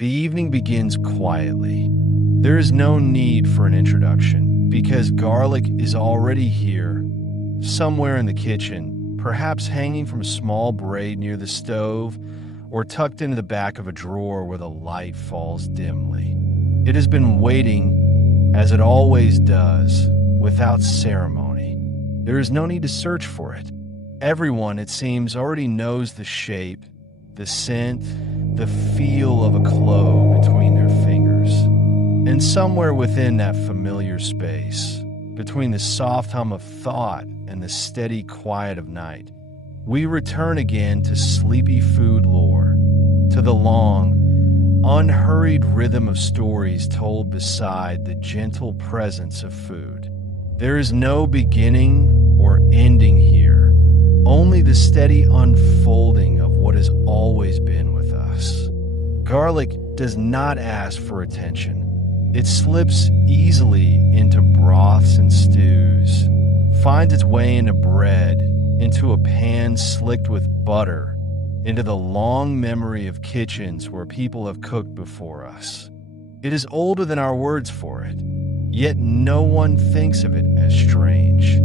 The evening begins quietly. There is no need for an introduction because garlic is already here, somewhere in the kitchen, perhaps hanging from a small braid near the stove or tucked into the back of a drawer where the light falls dimly. It has been waiting, as it always does, without ceremony. There is no need to search for it. Everyone, it seems, already knows the shape, the scent, the feel of a clove between their fingers. And somewhere within that familiar space, between the soft hum of thought and the steady quiet of night, we return again to sleepy food lore, to the long, unhurried rhythm of stories told beside the gentle presence of food. There is no beginning or ending here, only the steady unfolding of what has always been with us. Garlic does not ask for attention. It slips easily into broths and stews, finds its way into bread, into a pan slicked with butter, into the long memory of kitchens where people have cooked before us. It is older than our words for it, yet no one thinks of it as strange.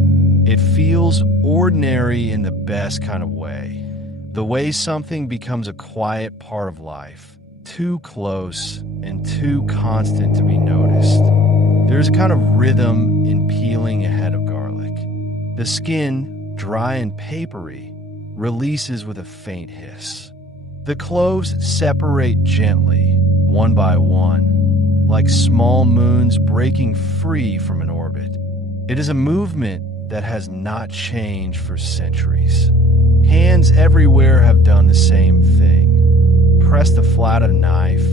It feels ordinary in the best kind of way, the way something becomes a quiet part of life, too close and too constant to be noticed. There's a kind of rhythm in peeling a head of garlic. The skin, dry and papery, releases with a faint hiss. The cloves separate gently, one by one, like small moons breaking free from an orbit. It is a movement that has not changed for centuries. Hands everywhere have done the same thing. Pressed the flat of a knife,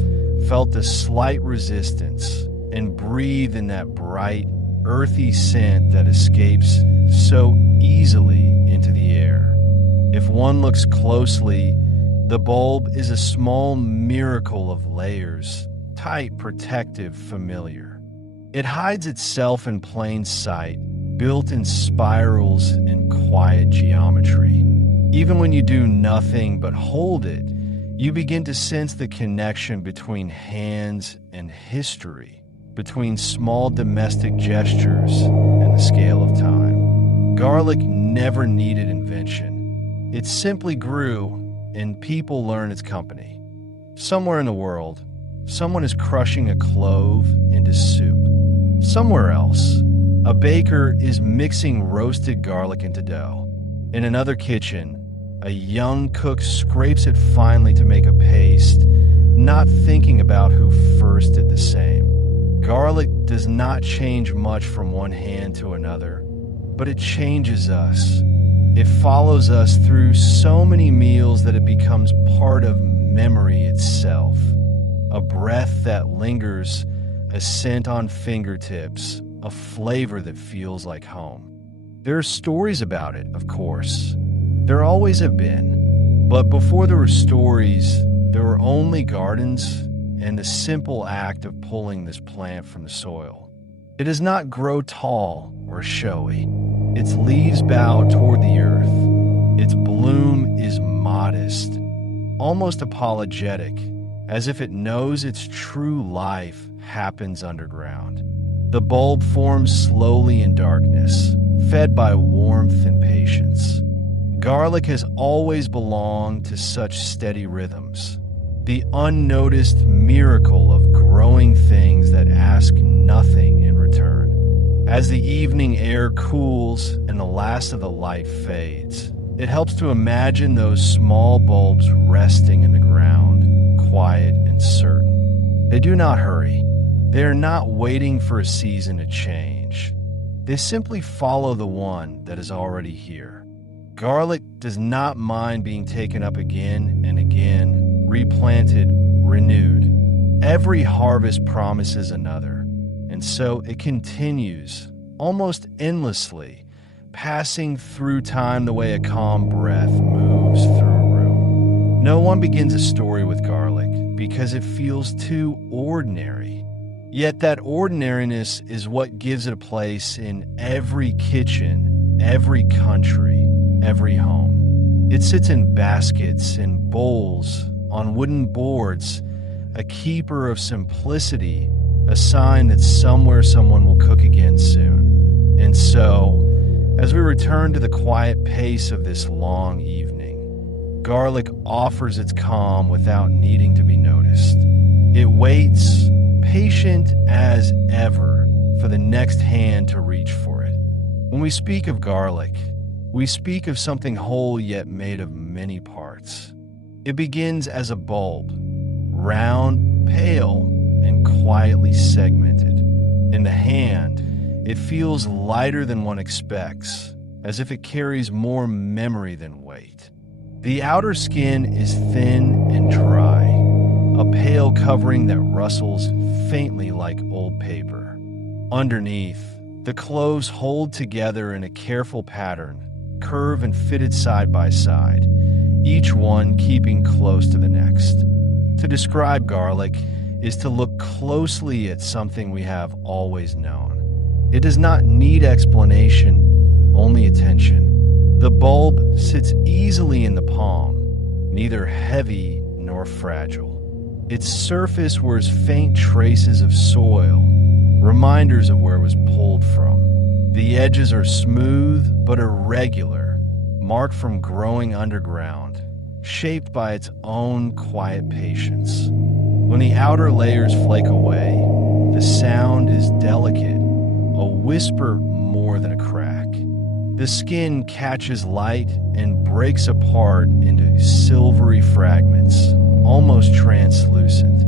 felt the slight resistance, and breathed in that bright, earthy scent that escapes so easily into the air. If one looks closely, the bulb is a small miracle of layers, tight, protective, familiar. It hides itself in plain sight, built in spirals and quiet geometry. Even when you do nothing but hold it, you begin to sense the connection between hands and history, between small domestic gestures and the scale of time. Garlic never needed invention. It simply grew, and people learned its company. Somewhere in the world, someone is crushing a clove into soup. Somewhere else, a baker is mixing roasted garlic into dough. In another kitchen, a young cook scrapes it finely to make a paste, not thinking about who first did the same. Garlic does not change much from one hand to another, but it changes us. It follows us through so many meals that it becomes part of memory itself. A breath that lingers, a scent on fingertips, a flavor that feels like home. There are stories about it, of course. There always have been. But before there were stories, there were only gardens and the simple act of pulling this plant from the soil. It does not grow tall or showy. Its leaves bow toward the earth. Its bloom is modest, almost apologetic, as if it knows its true life happens underground. The bulb forms slowly in darkness, fed by warmth and patience. Garlic has always belonged to such steady rhythms, the unnoticed miracle of growing things that ask nothing in return. As the evening air cools and the last of the light fades, it helps to imagine those small bulbs resting in the ground, quiet and certain. They do not hurry. They are not waiting for a season to change. They simply follow the one that is already here. Garlic does not mind being taken up again and again, replanted, renewed. Every harvest promises another, and so it continues, almost endlessly, passing through time the way a calm breath moves through a room. No one begins a story with garlic because it feels too ordinary. Yet that ordinariness is what gives it a place in every kitchen, every country, every home. It sits in baskets, in bowls, on wooden boards, a keeper of simplicity, a sign that somewhere someone will cook again soon. And so, as we return to the quiet pace of this long evening, garlic offers its calm without needing to be noticed. It waits, patient as ever, for the next hand to reach for it. When we speak of garlic, we speak of something whole yet made of many parts. It begins as a bulb, round, pale, and quietly segmented. In the hand, it feels lighter than one expects, as if it carries more memory than weight. The outer skin is thin and dry, a pale covering that rustles faintly like old paper. Underneath, the cloves hold together in a careful pattern, curved and fitted side by side, each one keeping close to the next. To describe garlic is to look closely at something we have always known. It does not need explanation, only attention. The bulb sits easily in the palm, neither heavy nor fragile. Its surface wears faint traces of soil, reminders of where it was pulled from. The edges are smooth but irregular, marked from growing underground, shaped by its own quiet patience. When the outer layers flake away, the sound is delicate, a whisper more than a crack. The skin catches light and breaks apart into silvery fragments, almost translucent.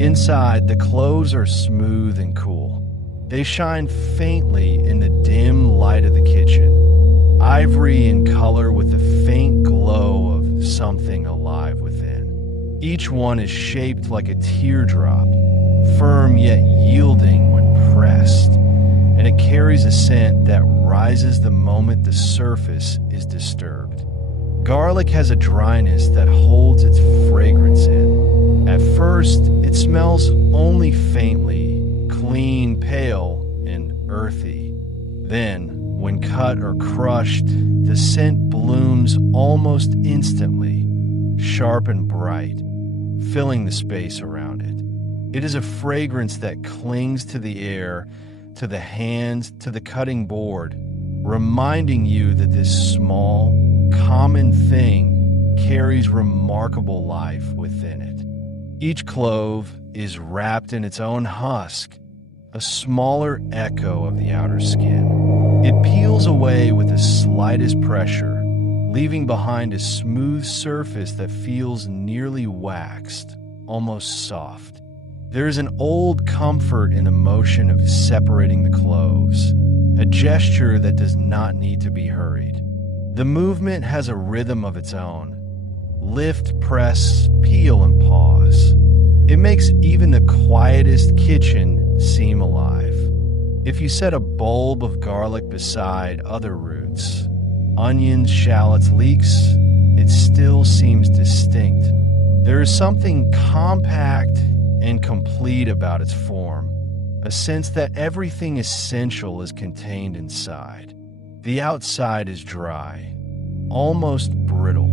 Inside, the cloves are smooth and cool. They shine faintly in the dim light of the kitchen, ivory in color with the faint glow of something alive within. Each one is shaped like a teardrop, firm yet yielding when pressed, and it carries a scent that rises the moment the surface is disturbed. Garlic has a dryness that holds its fragrance in. At first, it smells only faintly, clean, pale, and earthy. Then, when cut or crushed, the scent blooms almost instantly, sharp and bright, filling the space around it. It is a fragrance that clings to the air, to the hands, to the cutting board, reminding you that this small, common thing carries remarkable life within it. Each clove is wrapped in its own husk, a smaller echo of the outer skin. It peels away with the slightest pressure, leaving behind a smooth surface that feels nearly waxed, almost soft. There is an old comfort in the motion of separating the cloves, a gesture that does not need to be hurried. The movement has a rhythm of its own. Lift, press, peel, and pause. It makes even the quietest kitchen seem alive. If you set a bulb of garlic beside other roots, onions, shallots, leeks, it still seems distinct. There is something compact and complete about its form, a sense that everything essential is contained inside. The outside is dry, almost brittle.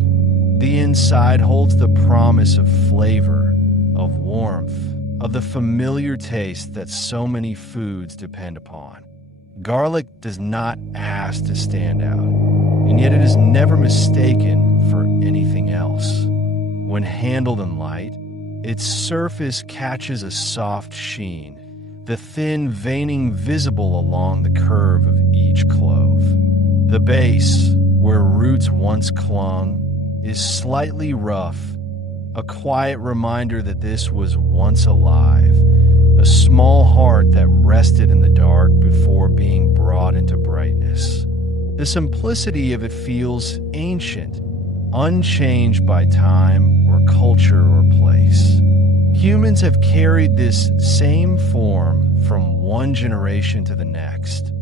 The inside holds the promise of flavor, of warmth, of the familiar taste that so many foods depend upon. Garlic does not ask to stand out, and yet it is never mistaken for anything else. When handled in light, its surface catches a soft sheen, the thin veining visible along the curve of each clove. The base, where roots once clung, is slightly rough, a quiet reminder that this was once alive, a small heart that rested in the dark before being brought into brightness. The simplicity of it feels ancient, unchanged by time or culture or place. Humans have carried this same form from one generation to the next,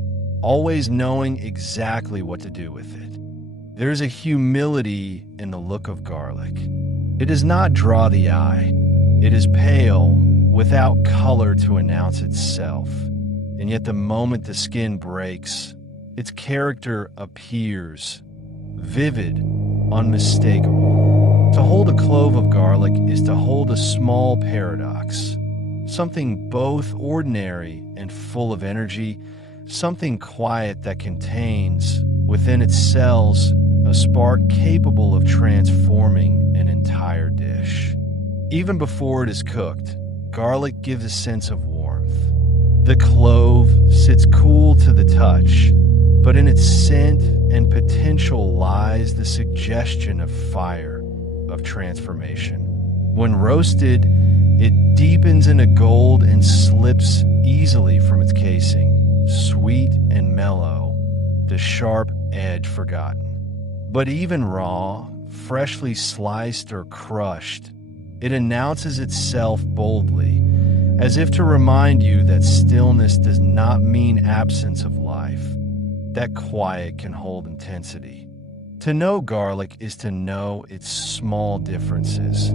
always knowing exactly what to do with it. There's a humility in the look of garlic. It does not draw the eye. It is pale, without color to announce itself. And yet the moment the skin breaks, its character appears, vivid, unmistakable. To hold a clove of garlic is to hold a small paradox, something both ordinary and full of energy, something quiet that contains, within its cells, a spark capable of transforming an entire dish. Even before it is cooked, garlic gives a sense of warmth. The clove sits cool to the touch, but in its scent and potential lies the suggestion of fire, of transformation. When roasted, it deepens into gold and slips easily from its casing, sweet and mellow, the sharp edge forgotten. But even raw, freshly sliced or crushed, it announces itself boldly, as if to remind you that stillness does not mean absence of life, that quiet can hold intensity. To know garlic is to know its small differences.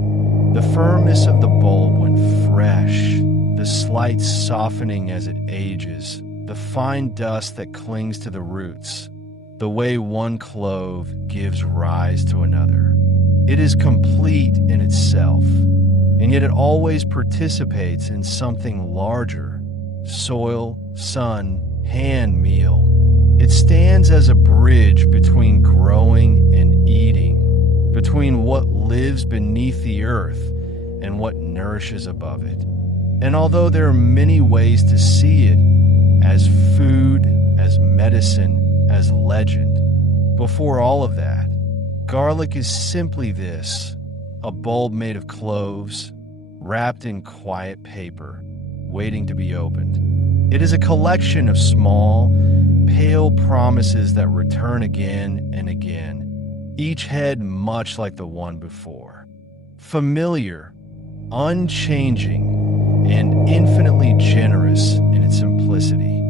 The firmness of the bulb when fresh, the slight softening as it ages, the fine dust that clings to the roots, the way one clove gives rise to another. It is complete in itself, and yet it always participates in something larger: soil, sun, hand, meal. It stands as a bridge between growing and eating, between what lives beneath the earth and what nourishes above it. And although there are many ways to see it, as food, as medicine, as legend, before all of that, garlic is simply this: a bulb made of cloves, wrapped in quiet paper, waiting to be opened. It is a collection of small, pale promises that return again and again, each head much like the one before. Familiar, unchanging, and infinitely generous in its simplicity.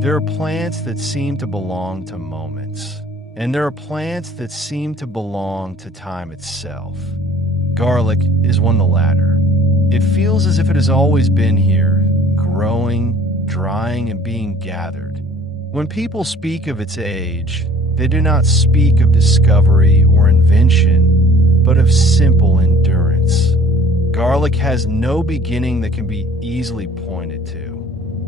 There are plants that seem to belong to moments, and there are plants that seem to belong to time itself. Garlic is one of the latter. It feels as if it has always been here, growing, drying, and being gathered. When people speak of its age, they do not speak of discovery or invention, but of simple endurance. Garlic has no beginning that can be easily pointed to.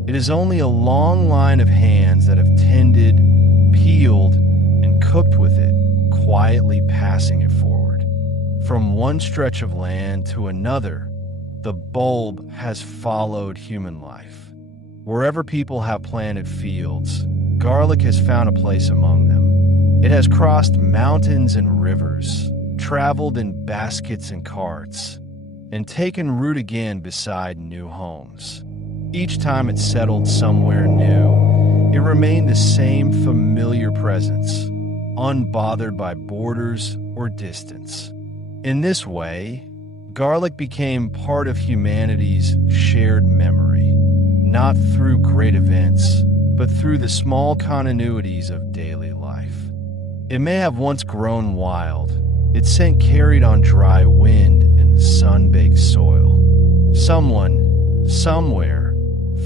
It is only a long line of hands that have tended, peeled, and cooked with it, quietly passing it forward. From one stretch of land to another, the bulb has followed human life. Wherever people have planted fields, garlic has found a place among them. It has crossed mountains and rivers, traveled in baskets and carts, and taken root again beside new homes. Each time it settled somewhere new, it remained the same familiar presence, unbothered by borders or distance. In this way, garlic became part of humanity's shared memory, not through great events, but through the small continuities of daily life. It may have once grown wild, its scent carried on dry wind and sun-baked soil. Someone, somewhere,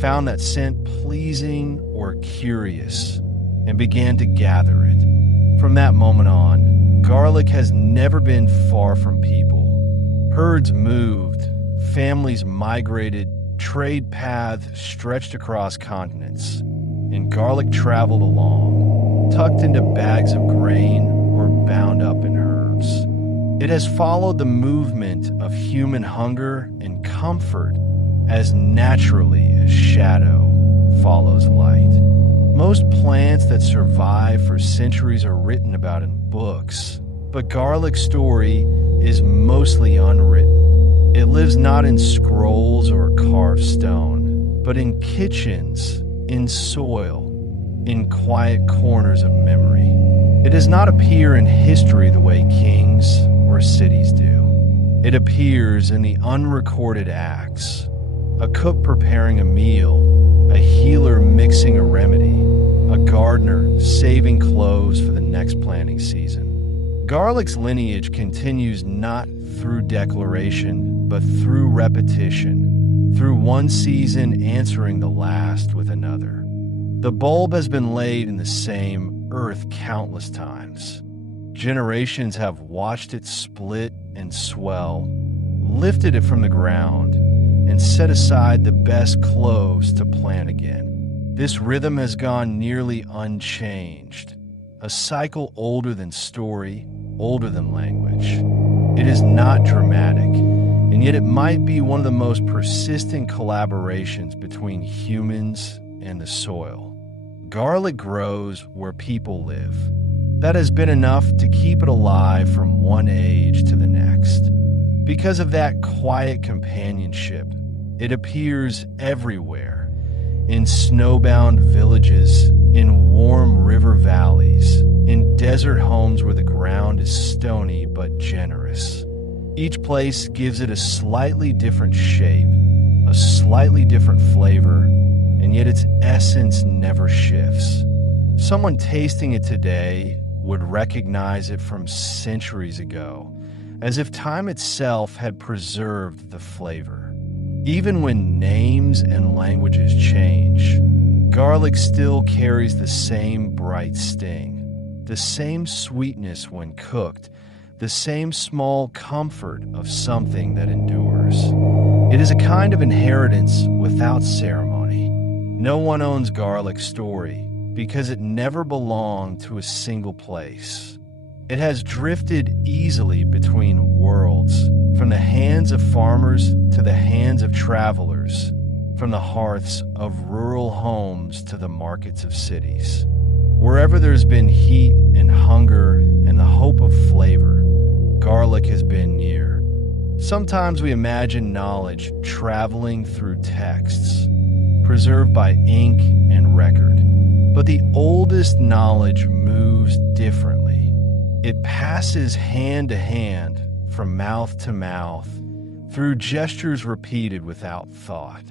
found that scent pleasing or curious and began to gather it. From that moment on, garlic has never been far from people. Herds moved, families migrated, trade paths stretched across continents, and garlic traveled along, tucked into bags of grain or bound up in herbs. It has followed the movement of human hunger and comfort as naturally as shadow follows light. Most plants that survive for centuries are written about in books, but garlic's story is mostly unwritten. It lives not in scrolls or carved stone, but in kitchens, in soil, in quiet corners of memory. It does not appear in history the way kings or cities do. It appears in the unrecorded acts: a cook preparing a meal, a healer mixing a remedy, a gardener saving cloves for the next planting season. Garlic's lineage continues not through declaration, but through repetition, through one season answering the last with another. The bulb has been laid in the same earth countless times. Generations have watched it split and swell, lifted it from the ground, and set aside the best cloves to plant again. This rhythm has gone nearly unchanged, a cycle older than story, older than language. It is not dramatic, and yet it might be one of the most persistent collaborations between humans and the soil. Garlic grows where people live. That has been enough to keep it alive from one age to the next. Because of that quiet companionship, it appears everywhere, in snowbound villages, in warm river valleys, in desert homes where the ground is stony but generous. Each place gives it a slightly different shape, a slightly different flavor, and yet its essence never shifts. Someone tasting it today would recognize it from centuries ago, as if time itself had preserved the flavor. Even when names and languages change, garlic still carries the same bright sting, the same sweetness when cooked, the same small comfort of something that endures. It is a kind of inheritance without ceremony. No one owns garlic's story because it never belonged to a single place. It has drifted easily between worlds, from the hands of farmers to the hands of travelers, from the hearths of rural homes to the markets of cities. Wherever there's been heat and hunger and the hope of flavor, garlic has been near. Sometimes we imagine knowledge traveling through texts, preserved by ink and record. But the oldest knowledge moves differently. It passes hand to hand, from mouth to mouth, through gestures repeated without thought.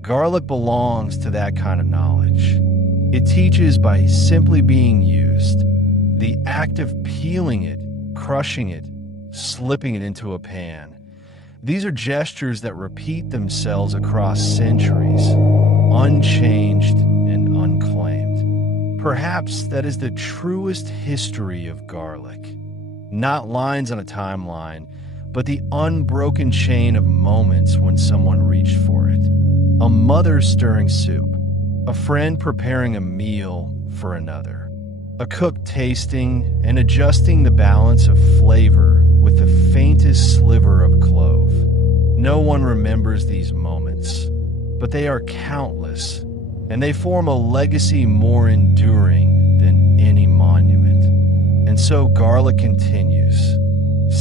Garlic belongs to that kind of knowledge. It teaches by simply being used. The act of peeling it, crushing it, slipping it into a pan. These are gestures that repeat themselves across centuries, unchanged and unclaimed. Perhaps that is the truest history of garlic. Not lines on a timeline, but the unbroken chain of moments when someone reached for it. A mother stirring soup, a friend preparing a meal for another, a cook tasting and adjusting the balance of flavor with the faintest sliver of clove. No one remembers these moments, but they are countless, and they form a legacy more enduring than any monument. And so garlic continues.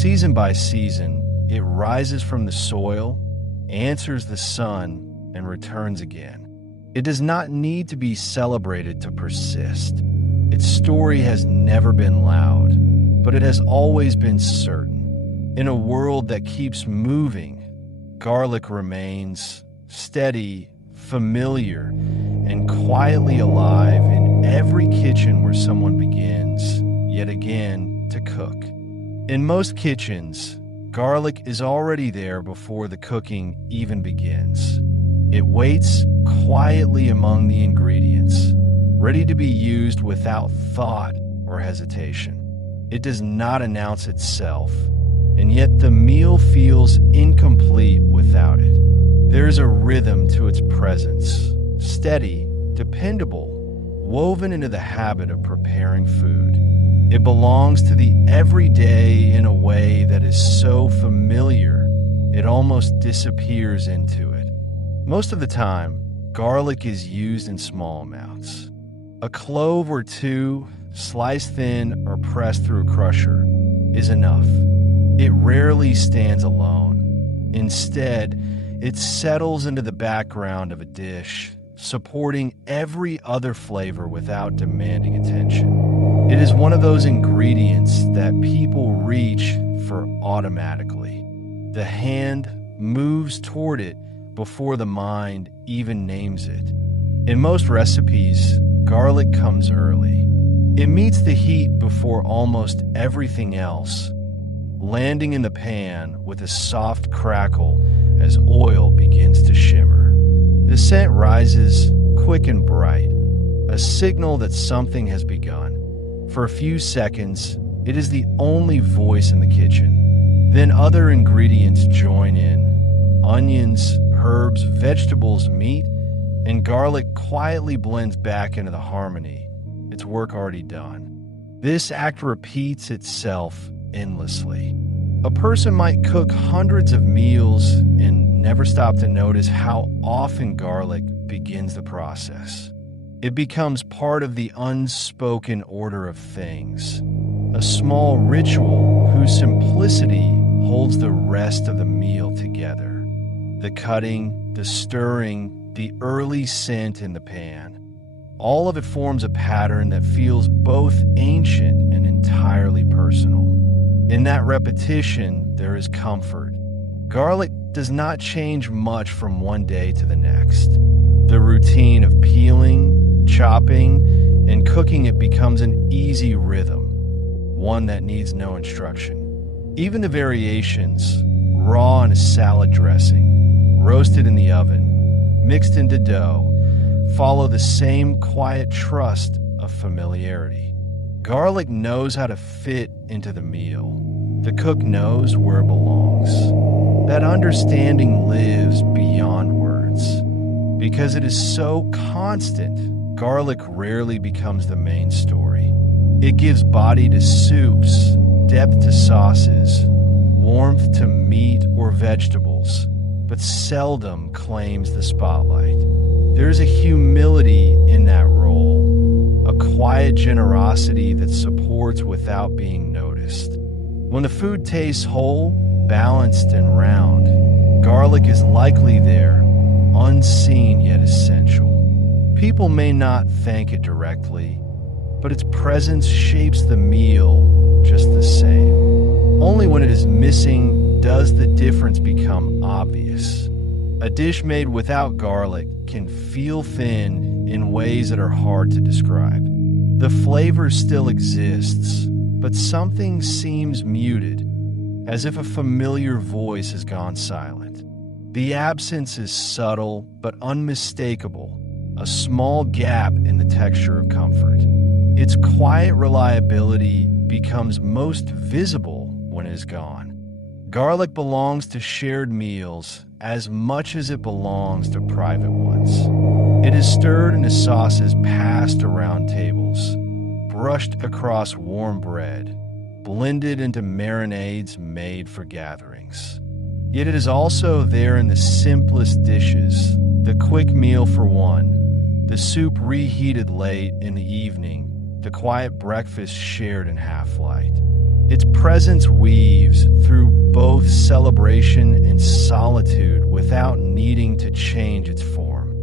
Season by season, it rises from the soil, answers the sun, and returns again. It does not need to be celebrated to persist. Its story has never been loud, but it has always been certain. In a world that keeps moving, garlic remains steady, familiar, and quietly alive in every kitchen where someone begins, yet again, to cook. In most kitchens, garlic is already there before the cooking even begins. It waits quietly among the ingredients, ready to be used without thought or hesitation. It does not announce itself, and yet the meal feels incomplete without it. There is a rhythm to its presence, steady, dependable, woven into the habit of preparing food. It belongs to the everyday in a way that is so familiar, it almost disappears into it. Most of the time, garlic is used in small amounts. A clove or two, sliced thin or pressed through a crusher, is enough. It rarely stands alone. Instead, it settles into the background of a dish, supporting every other flavor without demanding attention. It is one of those ingredients that people reach for automatically. The hand moves toward it before the mind even names it. In most recipes, garlic comes early. It meets the heat before almost everything else, landing in the pan with a soft crackle as oil begins to shimmer. The scent rises quick and bright, a signal that something has begun. For a few seconds, It is the only voice in the kitchen. Then other ingredients join in. Onions, herbs, vegetables, meat, and garlic quietly blends back into the harmony. Its work already done. This act repeats itself endlessly. A person might cook hundreds of meals and never stop to notice how often garlic begins the process. It becomes part of the unspoken order of things, a small ritual whose simplicity holds the rest of the meal together. The cutting, the stirring, the early scent in the pan. All of it forms a pattern that feels both ancient and entirely personal. In that repetition, there is comfort. Garlic does not change much from one day to the next. The routine of peeling, chopping, and cooking it becomes an easy rhythm, one that needs no instruction. Even the variations, raw in a salad dressing, roasted in the oven, mixed into dough, follow the same quiet trust of familiarity. Garlic knows how to fit into the meal. The cook knows where it belongs. That understanding lives beyond words. Because it is so constant, garlic rarely becomes the main story. It gives body to soups, depth to sauces, warmth to meat or vegetables, but seldom claims the spotlight. There's a humility in that role, a quiet generosity that supports without being noticed. When the food tastes whole, balanced, and round, garlic is likely there, unseen yet essential. People may not thank it directly, but its presence shapes the meal just the same. Only when it is missing does the difference become obvious. A dish made without garlic can feel thin in ways that are hard to describe. The flavor still exists, but something seems muted, as if a familiar voice has gone silent. The absence is subtle but unmistakable, a small gap in the texture of comfort. Its quiet reliability becomes most visible when it is gone. Garlic belongs to shared meals as much as it belongs to private ones. It is stirred into sauces passed around tables, brushed across warm bread, blended into marinades made for gatherings. Yet it is also there in the simplest dishes, the quick meal for one, the soup reheated late in the evening, the quiet breakfast shared in half-light. Its presence weaves through both celebration and solitude without needing to change its form.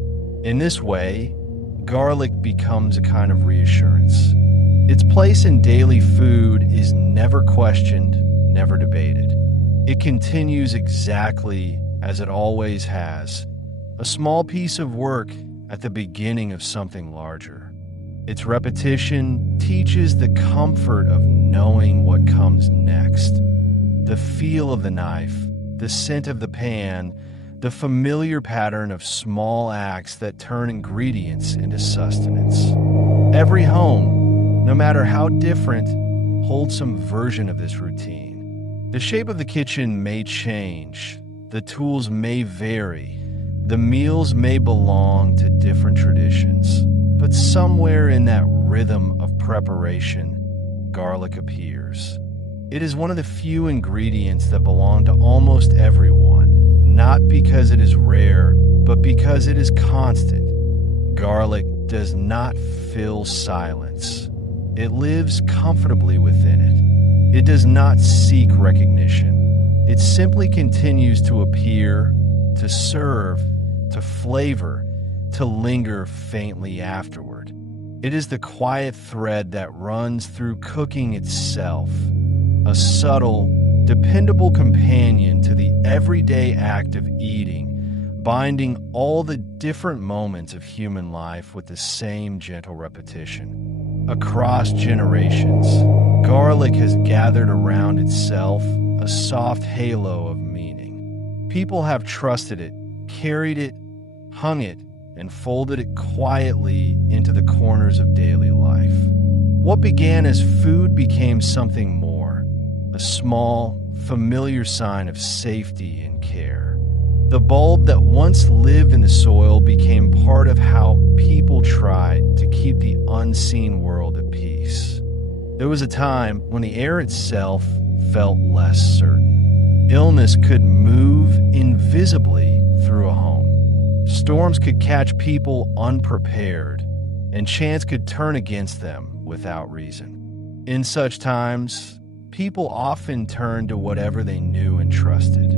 In this way, garlic becomes a kind of reassurance. Its place in daily food is never questioned, never debated. It continues exactly as it always has, a small piece of work at the beginning of something larger. Its repetition teaches the comfort of knowing what comes next. The feel of the knife, the scent of the pan, the familiar pattern of small acts that turn ingredients into sustenance. Every home, no matter how different, holds some version of this routine. The shape of the kitchen may change, the tools may vary, the meals may belong to different traditions. But somewhere in that rhythm of preparation, garlic appears. It is one of the few ingredients that belong to almost everyone, not because it is rare, but because it is constant. Garlic does not fill silence. It lives comfortably within it. It does not seek recognition. It simply continues to appear, to serve, to flavor, to linger faintly afterward. It is the quiet thread that runs through cooking itself, a subtle, dependable companion to the everyday act of eating, binding all the different moments of human life with the same gentle repetition. Across generations, garlic has gathered around itself a soft halo of meaning. People have trusted it, carried it, hung it, and folded it quietly into the corners of daily life. What began as food became something more, a small, familiar sign of safety and care. The bulb that once lived in the soil became part of how people tried to keep the unseen world at peace. There was a time when the air itself felt less certain. Illness could move invisibly through a home. Storms could catch people unprepared, and chance could turn against them without reason. In such times, people often turned to whatever they knew and trusted.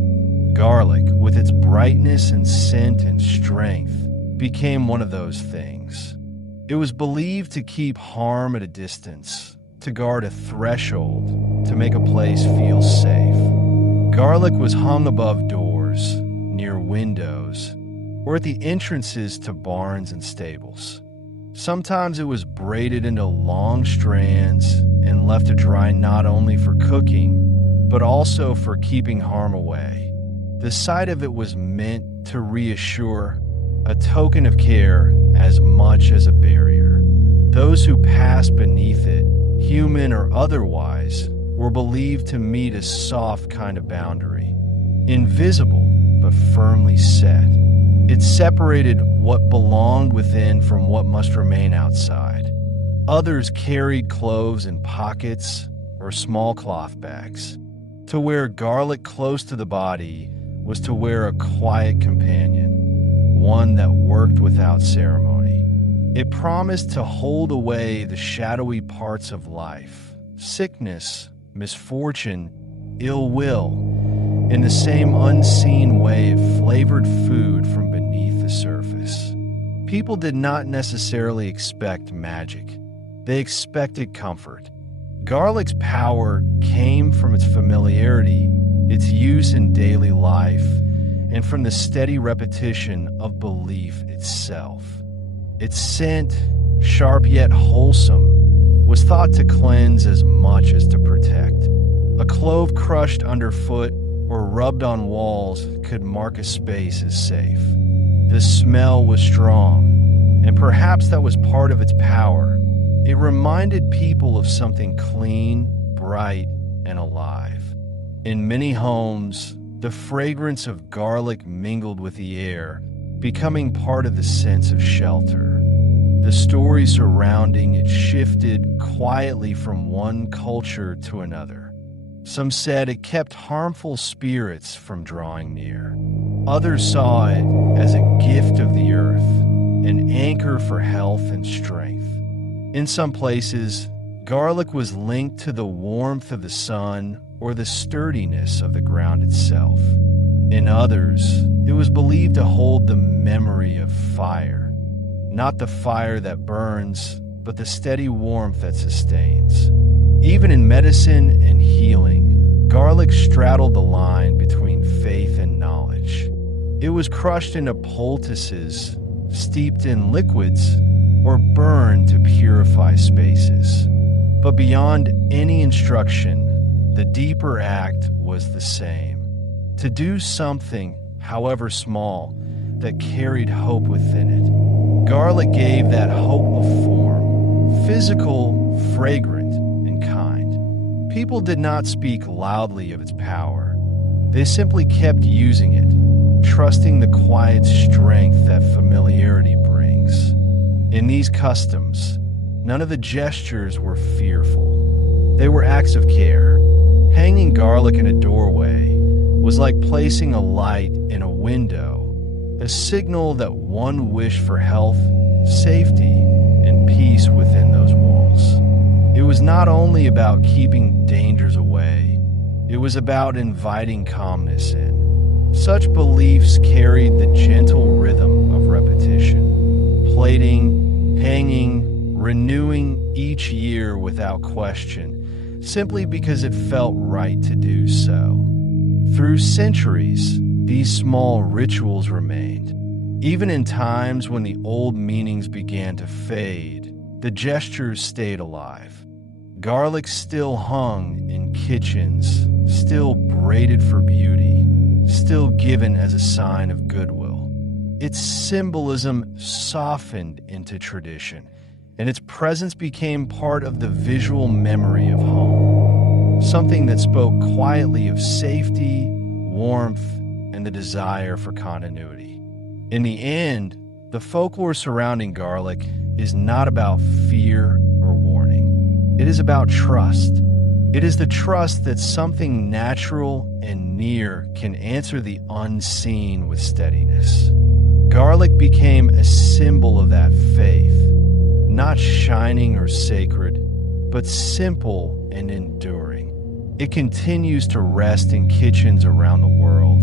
Garlic, with its brightness and scent and strength, became one of those things. It was believed to keep harm at a distance, to guard a threshold, to make a place feel safe. Garlic was hung above doors, near windows, or at the entrances to barns and stables. Sometimes it was braided into long strands and left to dry not only for cooking, but also for keeping harm away. The sight of it was meant to reassure, a token of care as much as a barrier. Those who passed beneath it, human or otherwise, were believed to meet a soft kind of boundary, invisible but firmly set. It separated what belonged within from what must remain outside. Others carried cloves in pockets or small cloth bags. To wear garlic close to the body was to wear a quiet companion, one that worked without ceremony. It promised to hold away the shadowy parts of life, sickness, misfortune, ill will. In the same unseen way, it flavored food from beneath the surface. People did not necessarily expect magic. They expected comfort. Garlic's power came from its familiarity, its use in daily life, and from the steady repetition of belief itself. Its scent, sharp yet wholesome, was thought to cleanse as much as to protect. A clove crushed underfoot or rubbed on walls could mark a space as safe. The smell was strong, and perhaps that was part of its power. It reminded people of something clean, bright, and alive. In many homes, the fragrance of garlic mingled with the air, becoming part of the sense of shelter. The story surrounding it shifted quietly from one culture to another. Some said it kept harmful spirits from drawing near. Others saw it as a gift of the earth, an anchor for health and strength. In some places, garlic was linked to the warmth of the sun or the sturdiness of the ground itself. In others, it was believed to hold the memory of fire, not the fire that burns, but the steady warmth that sustains. Even in medicine and healing, garlic straddled the line between faith and knowledge. It was crushed into poultices, steeped in liquids, or burned to purify spaces. But beyond any instruction, the deeper act was the same: to do something, however small, that carried hope within it. Garlic gave that hope a form, physical, fragrant, and kind. People did not speak loudly of its power. They simply kept using it, trusting the quiet strength that familiarity brings. In these customs, none of the gestures were fearful. They were acts of care. Hanging garlic in a doorway was like placing a light in a window, a signal that one wished for health, safety, and peace within those walls. It was not only about keeping dangers away, it was about inviting calmness in. Such beliefs carried the gentle rhythm of repetition, plating, hanging, renewing each year without question, simply because it felt right to do so. Through centuries, these small rituals remained. Even in times when the old meanings began to fade, the gestures stayed alive. Garlic still hung in kitchens, still braided for beauty, still given as a sign of goodwill. Its symbolism softened into tradition, and its presence became part of the visual memory of home, something that spoke quietly of safety, warmth, and the desire for continuity. In the end, the folklore surrounding garlic is not about fear or warning. It is about trust. It is the trust that something natural and near can answer the unseen with steadiness. Garlic became a symbol of that faith, not shining or sacred, but simple and enduring. It continues to rest in kitchens around the world,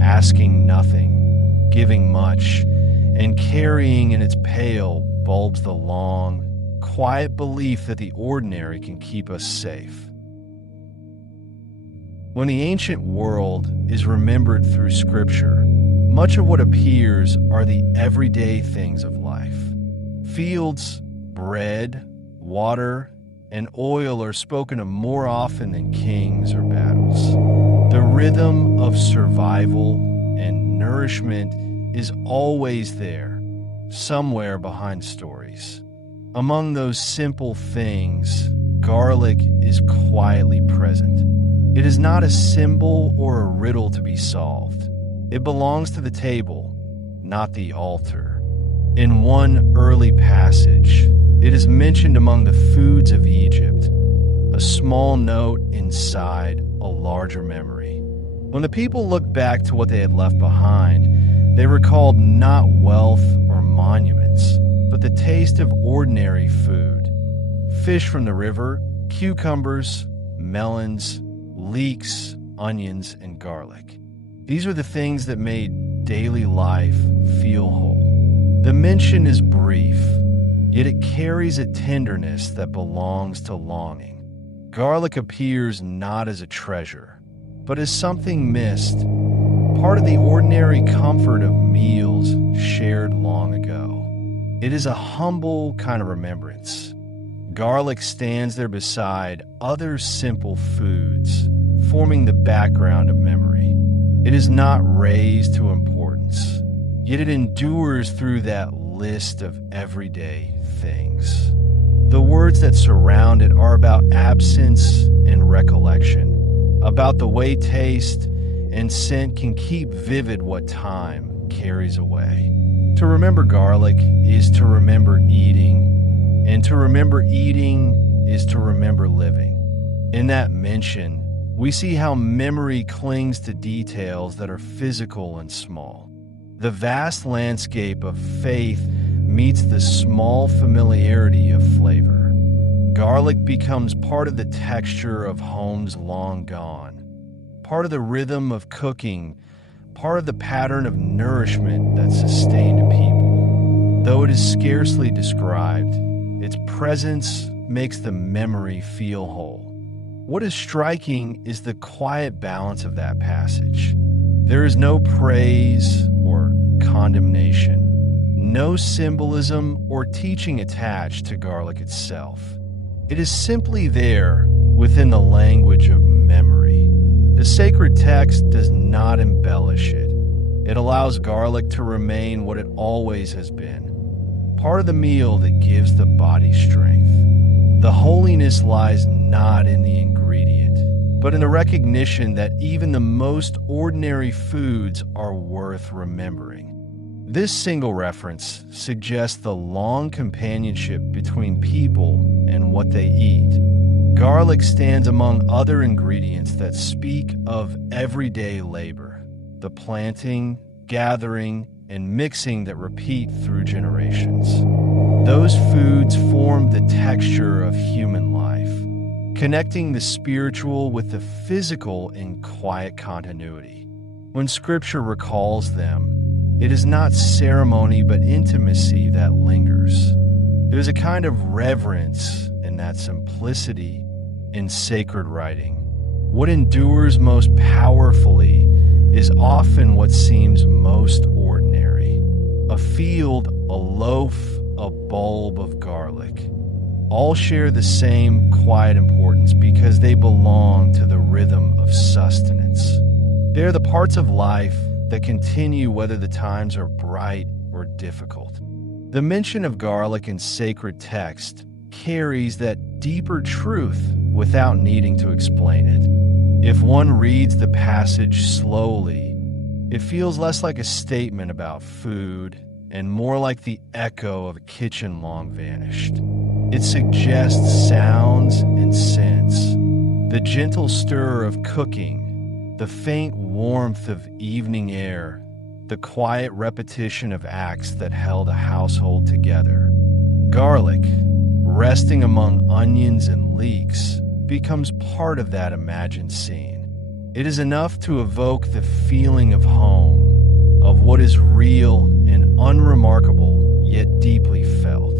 asking nothing, giving much, and carrying in its pale bulbs the long, quiet belief that the ordinary can keep us safe. When the ancient world is remembered through Scripture, much of what appears are the everyday things of life. Fields, bread, water, and oil are spoken of more often than kings or battles. The rhythm of survival and nourishment is always there, somewhere behind stories. Among those simple things, garlic is quietly present. It is not a symbol or a riddle to be solved. It belongs to the table, not the altar. In one early passage, it is mentioned among the foods of Egypt, a small note inside a larger memory. When the people looked back to what they had left behind, they recalled not wealth or monuments, but the taste of ordinary food. Fish from the river, cucumbers, melons, leeks, onions, and garlic. These are the things that made daily life feel whole. The mention is brief, yet it carries a tenderness that belongs to longing. Garlic appears not as a treasure, but as something missed, part of the ordinary comfort of meals shared long ago. It is a humble kind of remembrance. Garlic stands there beside other simple foods, forming the background of memory. It is not raised to importance, yet it endures through that list of everyday things. The words that surround it are about absence and recollection, about the way taste and scent can keep vivid what time carries away. To remember garlic is to remember eating, and to remember eating is to remember living. In that mention, we see how memory clings to details that are physical and small. The vast landscape of faith meets the small familiarity of flavor. Garlic becomes part of the texture of homes long gone, part of the rhythm of cooking, part of the pattern of nourishment that sustained people. Though it is scarcely described, its presence makes the memory feel whole. What is striking is the quiet balance of that passage. There is no praise or condemnation, no symbolism or teaching attached to garlic itself. It is simply there within the language of memory. The sacred text does not embellish it. It allows garlic to remain what it always has been, part of the meal that gives the body strength. The holiness lies not in the ingredient, but in the recognition that even the most ordinary foods are worth remembering. This single reference suggests the long companionship between people and what they eat. Garlic stands among other ingredients that speak of everyday labor, the planting, gathering, and mixing that repeat through generations. Those foods form the texture of human life, connecting the spiritual with the physical in quiet continuity. When Scripture recalls them, it is not ceremony but intimacy that lingers. There's a kind of reverence in that simplicity in sacred writing. What endures most powerfully is often what seems most ordinary. A field, a loaf, a bulb of garlic. All share the same quiet importance because they belong to the rhythm of sustenance. They're the parts of life that continue whether the times are bright or difficult. The mention of garlic in sacred text carries that deeper truth without needing to explain it. If one reads the passage slowly, it feels less like a statement about food and more like the echo of a kitchen long vanished. It suggests sounds and scents, the gentle stir of cooking, the faint warmth of evening air, the quiet repetition of acts that held a household together. Garlic, resting among onions and leeks, becomes part of that imagined scene. It is enough to evoke the feeling of home, of what is real and unremarkable yet deeply felt.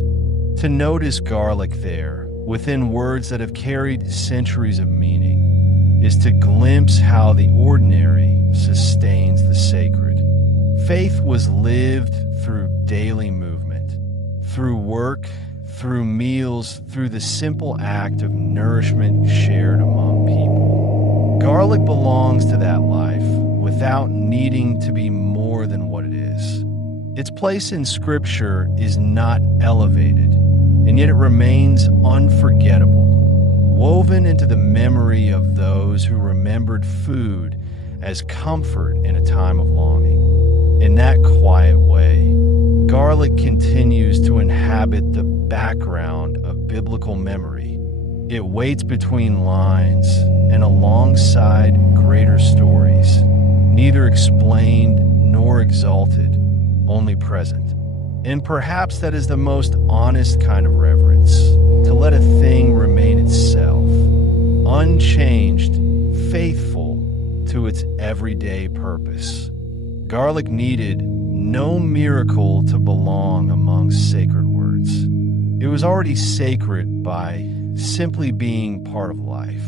To notice garlic there, within words that have carried centuries of meaning, is to glimpse how the ordinary sustains the sacred. Faith was lived through daily movement, through work, through meals, through the simple act of nourishment shared among people. Garlic belongs to that life without needing to be more than what it is. Its place in Scripture is not elevated, and yet it remains unforgettable, woven into the memory of those who remembered food as comfort in a time of longing. In that quiet way, garlic continues to inhabit the background of biblical memory. It waits between lines and alongside greater stories, neither explained nor exalted, only present. And perhaps that is the most honest kind of reverence, to let a thing remain itself, unchanged, faithful to its everyday purpose. Garlic needed no miracle to belong among sacred words. It was already sacred by simply being part of life.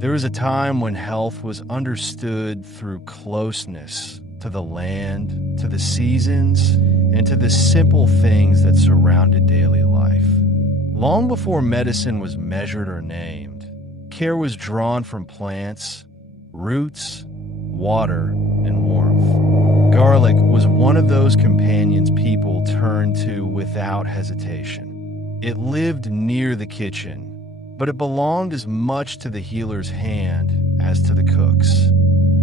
There was a time when health was understood through closeness to the land, to the seasons, and to the simple things that surrounded daily life. Long before medicine was measured or named, care was drawn from plants, roots, water, and warmth. Garlic was one of those companions people turned to without hesitation. It lived near the kitchen, but it belonged as much to the healer's hand as to the cook's.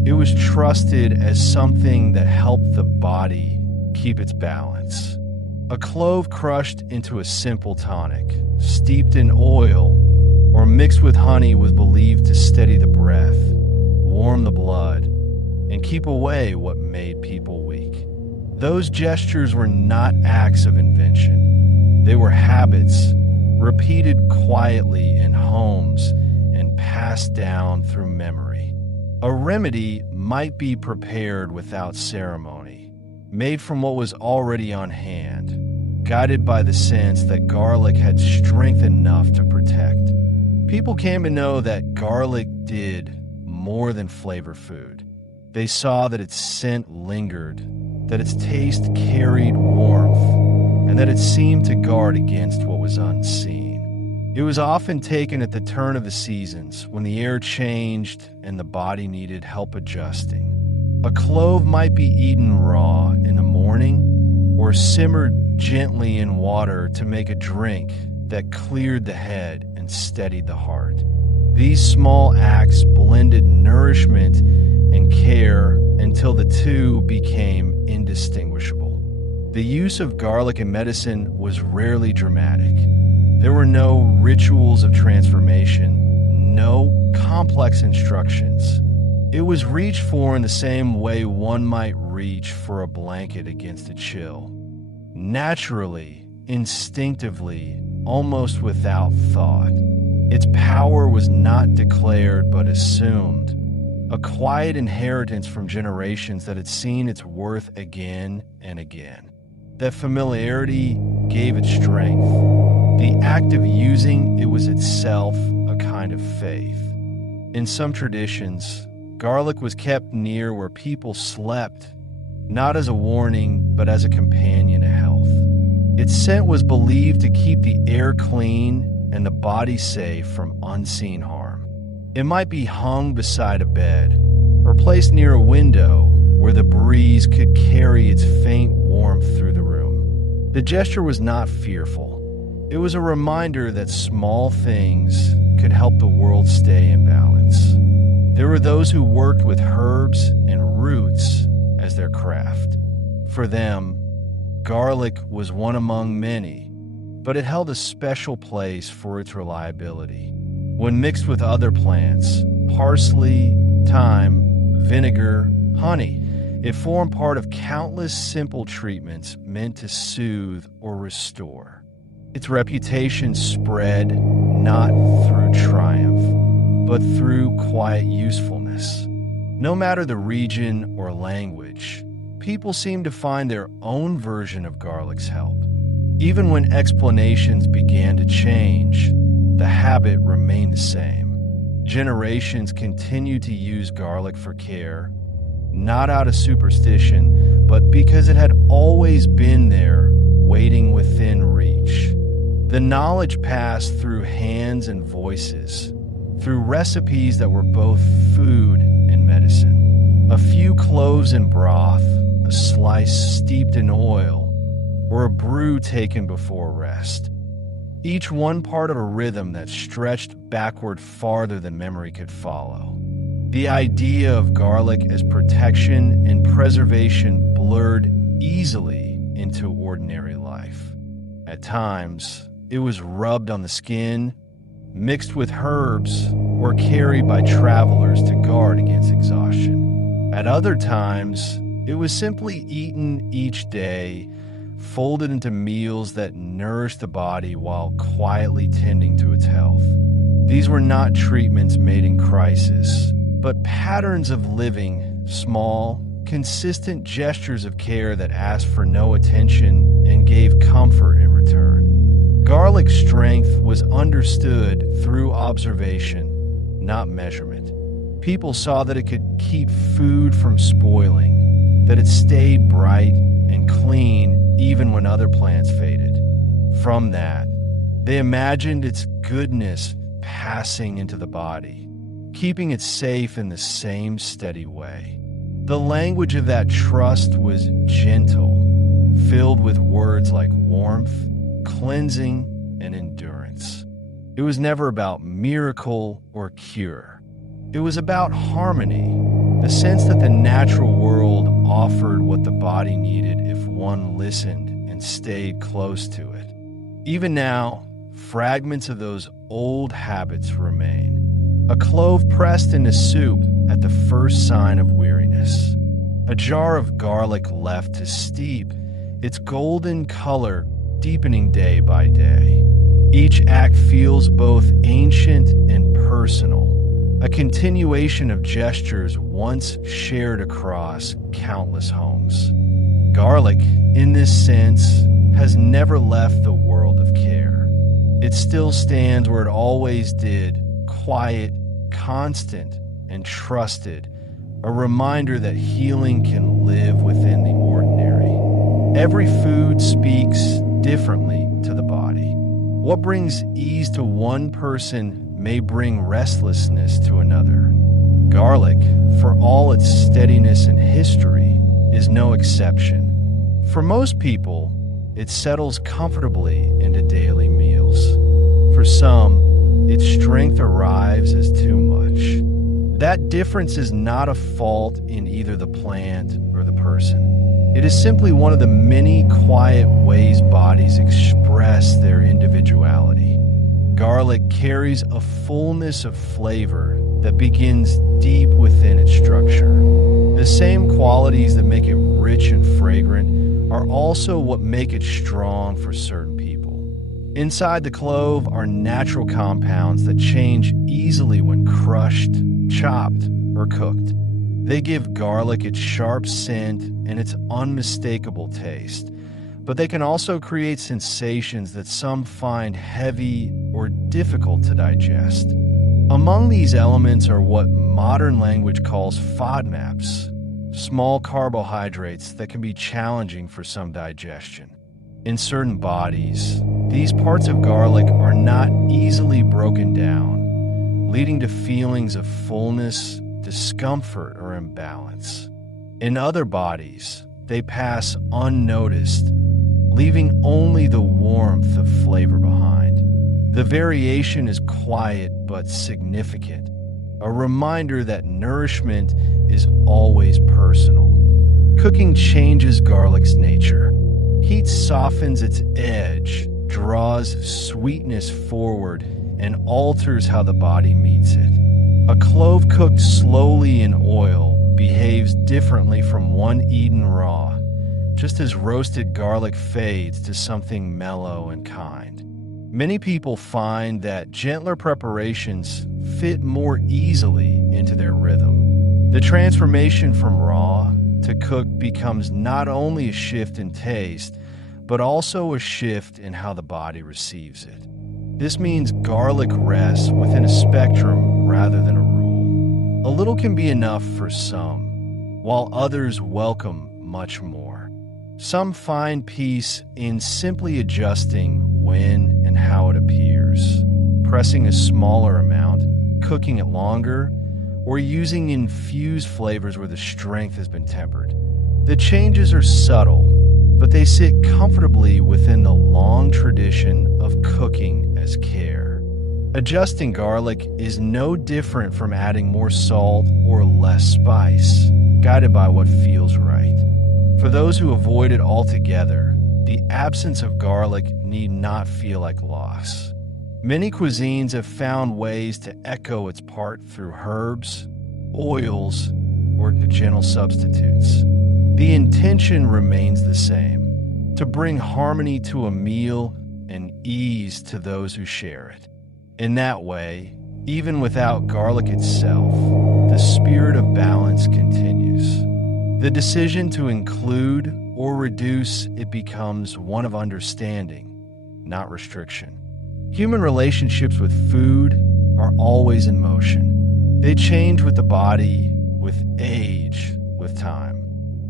It was trusted as something that helped the body keep its balance. A clove crushed into a simple tonic, steeped in oil, or mixed with honey was believed to steady the breath, warm the blood, and keep away what made people weak. Those gestures were not acts of invention. They were habits, repeated quietly in homes and passed down through memory. A remedy might be prepared without ceremony, made from what was already on hand, guided by the sense that garlic had strength enough to protect. People came to know that garlic did more than flavor food. They saw that its scent lingered, that its taste carried warmth, and that it seemed to guard against what was unseen. It was often taken at the turn of the seasons, when the air changed and the body needed help adjusting. A clove might be eaten raw in the morning or simmered gently in water to make a drink that cleared the head and steadied the heart. These small acts blended nourishment and care until the two became indistinguishable. The use of garlic in medicine was rarely dramatic. There were no rituals of transformation, no complex instructions. It was reached for in the same way one might reach for a blanket against a chill. Naturally, instinctively, almost without thought. Its power was not declared but assumed, a quiet inheritance from generations that had seen its worth again and again. That familiarity gave it strength. The act of using it was itself a kind of faith. In some traditions, garlic was kept near where people slept, not as a warning, but as a companion to health. Its scent was believed to keep the air clean and the body safe from unseen harm. It might be hung beside a bed or placed near a window where the breeze could carry its faint warmth through the room. The gesture was not fearful. It was a reminder that small things could help the world stay in balance. There were those who worked with herbs and roots as their craft. For them, garlic was one among many, but it held a special place for its reliability. When mixed with other plants, parsley, thyme, vinegar, honey, it formed part of countless simple treatments meant to soothe or restore. Its reputation spread not through triumph, but through quiet usefulness. No matter the region or language, people seem to find their own version of garlic's help. Even when explanations began to change, the habit remained the same. Generations continued to use garlic for care, not out of superstition, but because it had always been there, waiting within reach. The knowledge passed through hands and voices, through recipes that were both food and medicine. A few cloves in broth, a slice steeped in oil, or a brew taken before rest. Each one part of a rhythm that stretched backward farther than memory could follow. The idea of garlic as protection and preservation blurred easily into ordinary life. At times, it was rubbed on the skin, mixed with herbs, or carried by travelers to guard against exhaustion. At other times, it was simply eaten each day, folded into meals that nourished the body while quietly tending to its health. These were not treatments made in crisis, but patterns of living, small, consistent gestures of care that asked for no attention and gave comfort in return. Garlic's strength was understood through observation, not measurement. People saw that it could keep food from spoiling, that it stayed bright and clean even when other plants faded. From that, they imagined its goodness passing into the body, keeping it safe in the same steady way. The language of that trust was gentle, filled with words like warmth, cleansing, and endurance. It was never about miracle or cure. It was about harmony, the sense that the natural world offered what the body needed if one listened and stayed close to it. Even now, fragments of those old habits remain. A clove pressed into soup at the first sign of weariness. A jar of garlic left to steep, its golden color deepening day by day. Each act feels both ancient and personal, a continuation of gestures once shared across countless homes. Garlic, in this sense, has never left the world of care. It still stands where it always did, quiet, constant, and trusted, a reminder that healing can live within the ordinary. Every food speaks differently to the body. What brings ease to one person may bring restlessness to another. Garlic, for all its steadiness and history, is no exception. For most people, it settles comfortably into daily meals. For some, its strength arrives as too much. That difference is not a fault in either the plant or the person. It is simply one of the many quiet ways bodies express their individuality. Garlic carries a fullness of flavor that begins deep within its structure. The same qualities that make it rich and fragrant are also what make it strong for certain people. Inside the clove are natural compounds that change easily when crushed, chopped, or cooked. They give garlic its sharp scent and its unmistakable taste, but they can also create sensations that some find heavy or difficult to digest. Among these elements are what modern language calls FODMAPs, small carbohydrates that can be challenging for some digestion. In certain bodies, these parts of garlic are not easily broken down, leading to feelings of fullness, discomfort, or imbalance. In other bodies, they pass unnoticed, leaving only the warmth of flavor behind. The variation is quiet but significant, a reminder that nourishment is always personal. Cooking changes garlic's nature. Heat softens its edge, draws sweetness forward, and alters how the body meets it. A clove cooked slowly in oil behaves differently from one eaten raw, just as roasted garlic fades to something mellow and kind. Many people find that gentler preparations fit more easily into their rhythm. The transformation from raw to cooked becomes not only a shift in taste, but also a shift in how the body receives it. This means garlic rests within a spectrum rather than a rule. A little can be enough for some, while others welcome much more. Some find peace in simply adjusting when and how it appears, pressing a smaller amount, cooking it longer, or using infused flavors where the strength has been tempered. The changes are subtle, but they sit comfortably within the long tradition of cooking as care. Adjusting garlic is no different from adding more salt or less spice, guided by what feels right. For those who avoid it altogether, the absence of garlic need not feel like loss. Many cuisines have found ways to echo its part through herbs, oils, or gentle substitutes. The intention remains the same: to bring harmony to a meal and ease to those who share it. In that way, even without garlic itself, the spirit of balance continues. The decision to include or reduce it becomes one of understanding, not restriction. Human relationships with food are always in motion. They change with the body, with age, with time.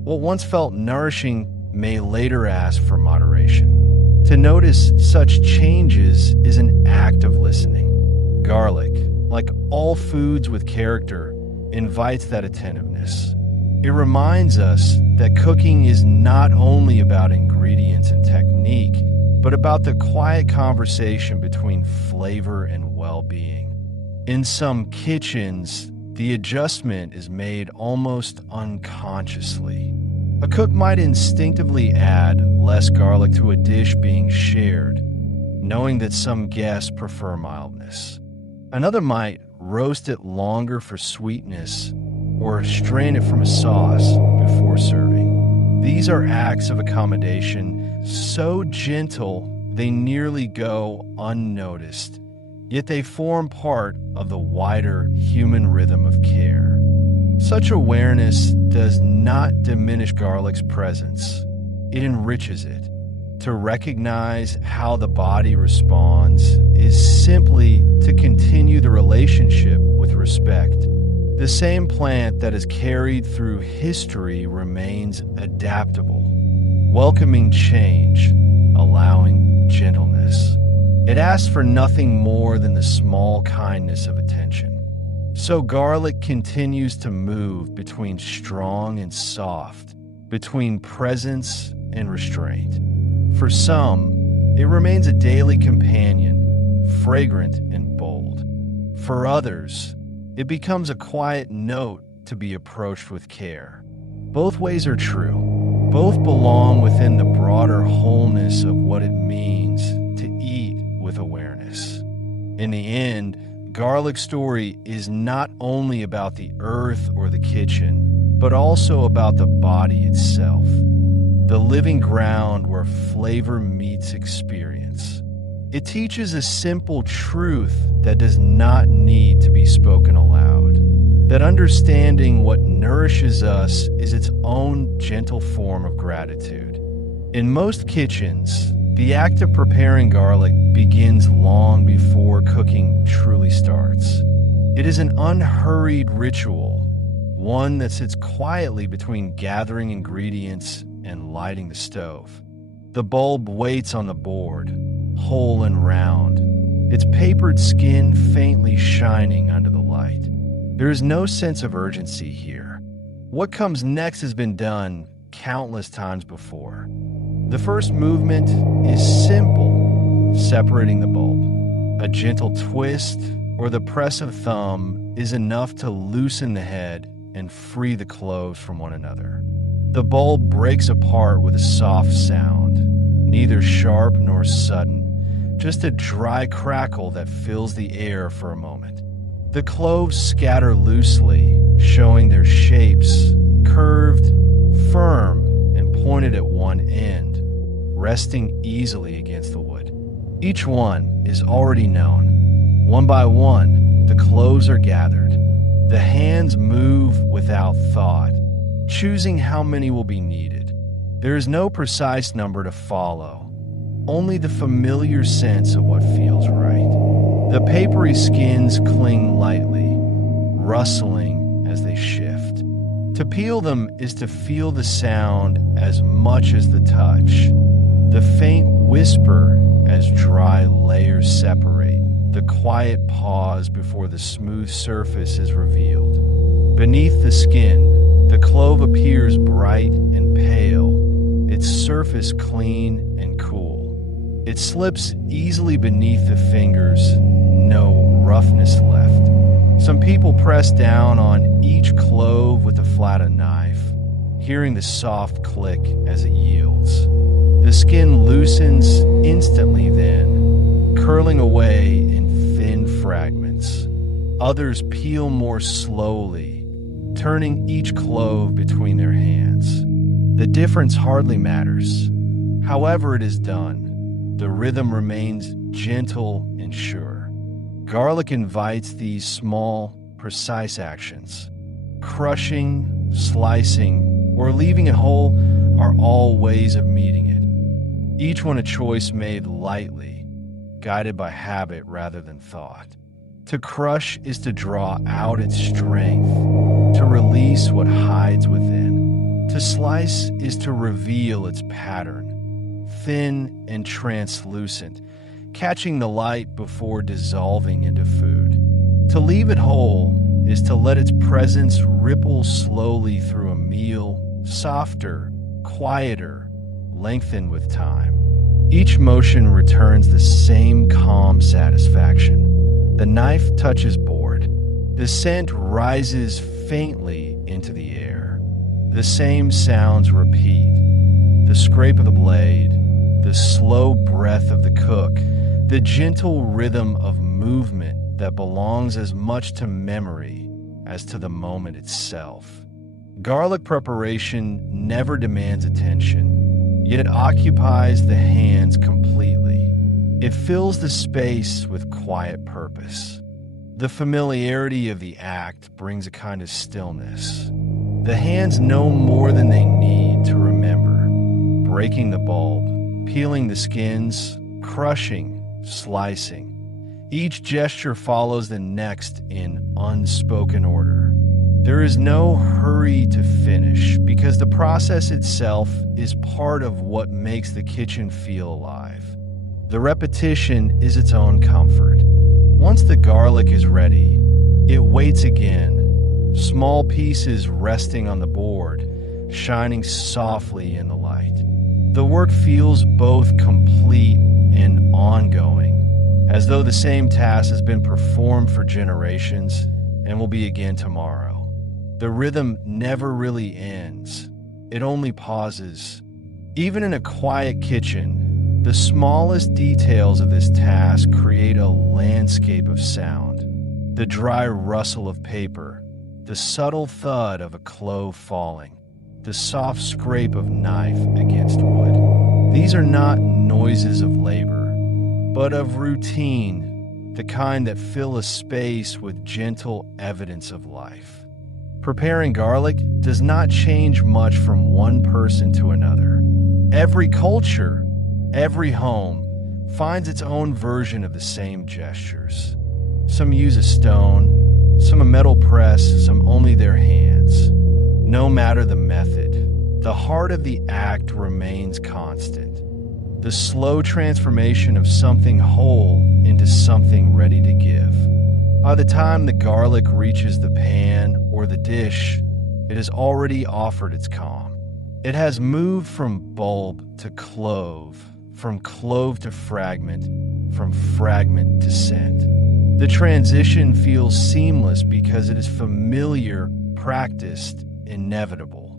What once felt nourishing may later ask for moderation. To notice such changes is an act of listening. Garlic, like all foods with character, invites that attentiveness. It reminds us that cooking is not only about ingredients and technique, but about the quiet conversation between flavor and well-being. In some kitchens, the adjustment is made almost unconsciously. A cook might instinctively add less garlic to a dish being shared, knowing that some guests prefer mildness. Another might roast it longer for sweetness or strain it from a sauce before serving. These are acts of accommodation so gentle they nearly go unnoticed, yet they form part of the wider human rhythm of care. Such awareness does not diminish garlic's presence. It enriches it. To recognize how the body responds is simply to continue the relationship with respect. The same plant that has carried through history remains adaptable, welcoming change, allowing gentleness. It asks for nothing more than the small kindness of attention. So garlic continues to move between strong and soft, between presence and restraint. For some, it remains a daily companion, fragrant and bold. For others, it becomes a quiet note to be approached with care. Both ways are true. Both belong within the broader wholeness of what it means to eat with awareness. In the end, garlic's story is not only about the earth or the kitchen, but also about the body itself, the living ground where flavor meets experience. It teaches a simple truth that does not need to be spoken aloud, that understanding what nourishes us is its own gentle form of gratitude. In most kitchens, the act of preparing garlic begins long before cooking truly starts. It is an unhurried ritual, one that sits quietly between gathering ingredients and lighting the stove. The bulb waits on the board, whole and round, its papered skin faintly shining under the light. There is no sense of urgency here. What comes next has been done countless times before. The first movement is simple, separating the bulb. A gentle twist or the press of thumb is enough to loosen the head and free the cloves from one another. The bulb breaks apart with a soft sound, neither sharp nor sudden, just a dry crackle that fills the air for a moment. The cloves scatter loosely, showing their shapes, curved, firm, and pointed at one end, resting easily against the wood. Each one is already known. One by one, the cloves are gathered. The hands move without thought, choosing how many will be needed. There is no precise number to follow, only the familiar sense of what feels right. The papery skins cling lightly, rustling as they shift. To peel them is to feel the sound as much as the touch, the faint whisper as dry layers separate, the quiet pause before the smooth surface is revealed. Beneath the skin, the clove appears bright and pale, its surface clean and cool. It slips easily beneath the fingers, no roughness left. Some people press down on each clove with the flat of a knife, hearing the soft click as it yields. The skin loosens instantly then, curling away in thin fragments. Others peel more slowly, turning each clove between their hands. The difference hardly matters. However it is done, the rhythm remains gentle and sure. Garlic invites these small, precise actions. Crushing, slicing, or leaving it whole are all ways of meeting it. Each one a choice made lightly, guided by habit rather than thought. To crush is to draw out its strength, to release what hides within. To slice is to reveal its pattern, thin and translucent, catching the light before dissolving into food. To leave it whole is to let its presence ripple slowly through a meal, softer, quieter, lengthened with time. Each motion returns the same calm satisfaction. The knife touches board. The scent rises faintly into the air. The same sounds repeat. The scrape of the blade, the slow breath of the cook, the gentle rhythm of movement that belongs as much to memory as to the moment itself. Garlic preparation never demands attention, yet it occupies the hands completely. It fills the space with quiet purpose. The familiarity of the act brings a kind of stillness. The hands know more than they need to remember. Breaking the bulb, peeling the skins, crushing, slicing. Each gesture follows the next in unspoken order. There is no hurry to finish because the process itself is part of what makes the kitchen feel alive. The repetition is its own comfort. Once the garlic is ready, it waits again, small pieces resting on the board, shining softly in the light. The work feels both complete and ongoing, as though the same task has been performed for generations and will be again tomorrow. The rhythm never really ends. It only pauses. Even in a quiet kitchen, the smallest details of this task create a landscape of sound. The dry rustle of paper, the subtle thud of a clove falling, the soft scrape of knife against wood. These are not noises of labor, but of routine, the kind that fill a space with gentle evidence of life. Preparing garlic does not change much from one person to another. Every culture, every home, finds its own version of the same gestures. Some use a stone, some a metal press, some only their hands. No matter the method, the heart of the act remains constant. The slow transformation of something whole into something ready to give. By the time the garlic reaches the pan or the dish, it has already offered its calm. It has moved from bulb to clove, from clove to fragment, from fragment to scent. The transition feels seamless because it is familiar, practiced, inevitable.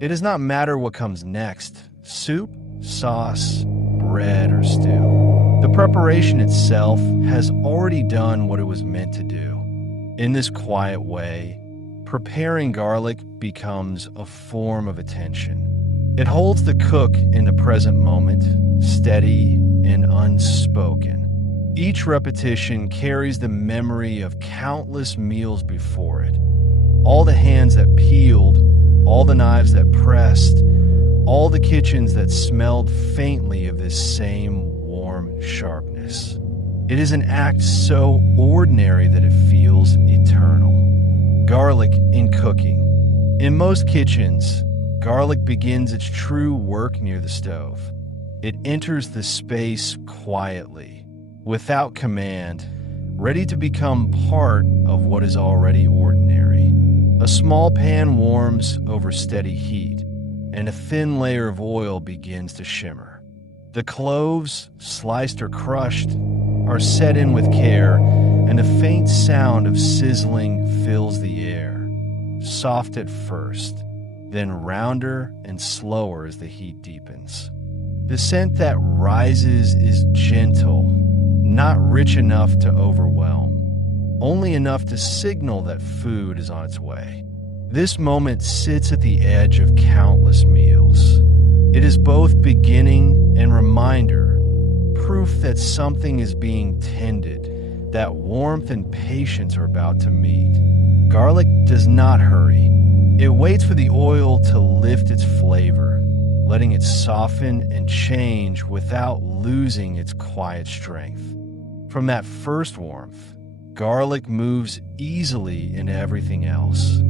It does not matter what comes next: soup, sauce, bread, or stew. The preparation itself has already done what it was meant to do. In this quiet way, preparing garlic becomes a form of attention. It holds the cook in the present moment, steady and unspoken. Each repetition carries the memory of countless meals before it. All the hands that peeled, all the knives that pressed, all the kitchens that smelled faintly of this same warm sharpness. It is an act so ordinary that it feels eternal. Garlic in cooking. In most kitchens, garlic begins its true work near the stove. It enters the space quietly, without command, ready to become part of what is already ordinary. A small pan warms over steady heat, and a thin layer of oil begins to shimmer. The cloves, sliced or crushed, are set in with care, and a faint sound of sizzling fills the air, soft at first, then rounder and slower as the heat deepens. The scent that rises is gentle, not rich enough to overwhelm, only enough to signal that food is on its way. This moment sits at the edge of countless meals. It is both beginning and reminder, proof that something is being tended, that warmth and patience are about to meet. Garlic does not hurry. It waits for the oil to lift its flavor, letting it soften and change without losing its quiet strength. From that first warmth, garlic moves easily into everything else.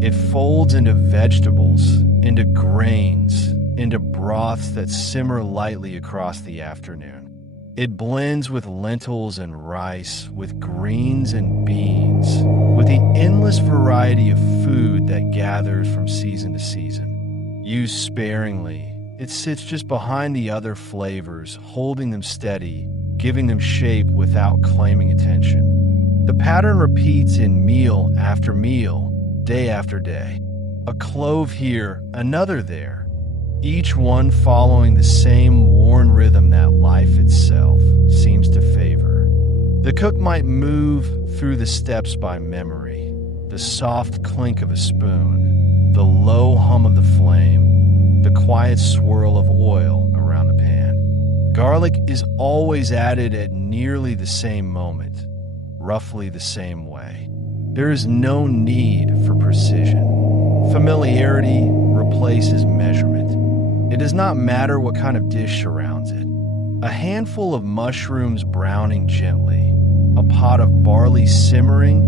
It folds into vegetables, into grains, into broths that simmer lightly across the afternoon. It blends with lentils and rice, with greens and beans, with the endless variety of food that gathers from season to season. Used sparingly, it sits just behind the other flavors, holding them steady, giving them shape without claiming attention. The pattern repeats in meal after meal, day after day. A clove here, another there, each one following the same worn rhythm that life itself seems to favor. The cook might move through the steps by memory, the soft clink of a spoon, the low hum of the flame, the quiet swirl of oil around the pan. Garlic is always added at nearly the same moment, roughly the same way. There is no need for precision. Familiarity replaces measurement. It does not matter what kind of dish surrounds it. A handful of mushrooms browning gently, a pot of barley simmering,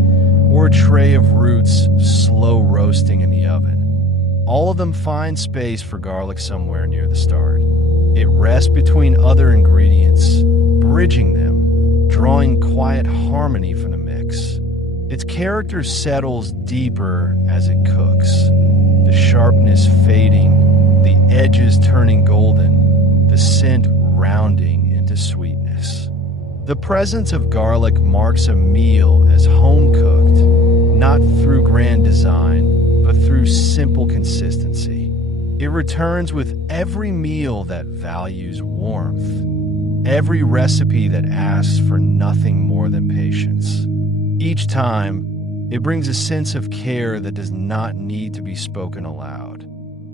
or a tray of roots slow roasting in the oven. All of them find space for garlic somewhere near the start. It rests between other ingredients, bridging them, drawing quiet harmony from the mix. Its character settles deeper as it cooks, the sharpness fading, the edges turning golden, the scent rounding into sweetness. The presence of garlic marks a meal as home-cooked, not through grand design, but through simple consistency. It returns with every meal that values warmth, every recipe that asks for nothing more than patience. Each time, it brings a sense of care that does not need to be spoken aloud.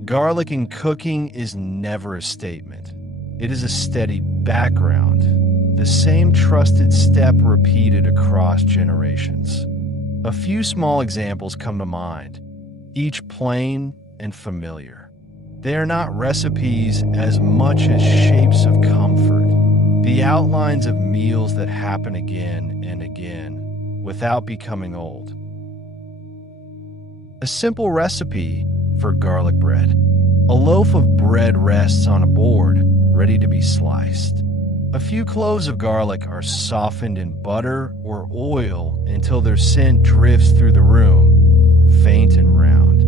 Garlic in cooking is never a statement. It is a steady background, the same trusted step repeated across generations. A few small examples come to mind, each plain and familiar. They are not recipes as much as shapes of comfort, the outlines of meals that happen again and again without becoming old. A simple recipe for garlic bread. A loaf of bread rests on a board, ready to be sliced. A few cloves of garlic are softened in butter or oil until their scent drifts through the room, faint and round.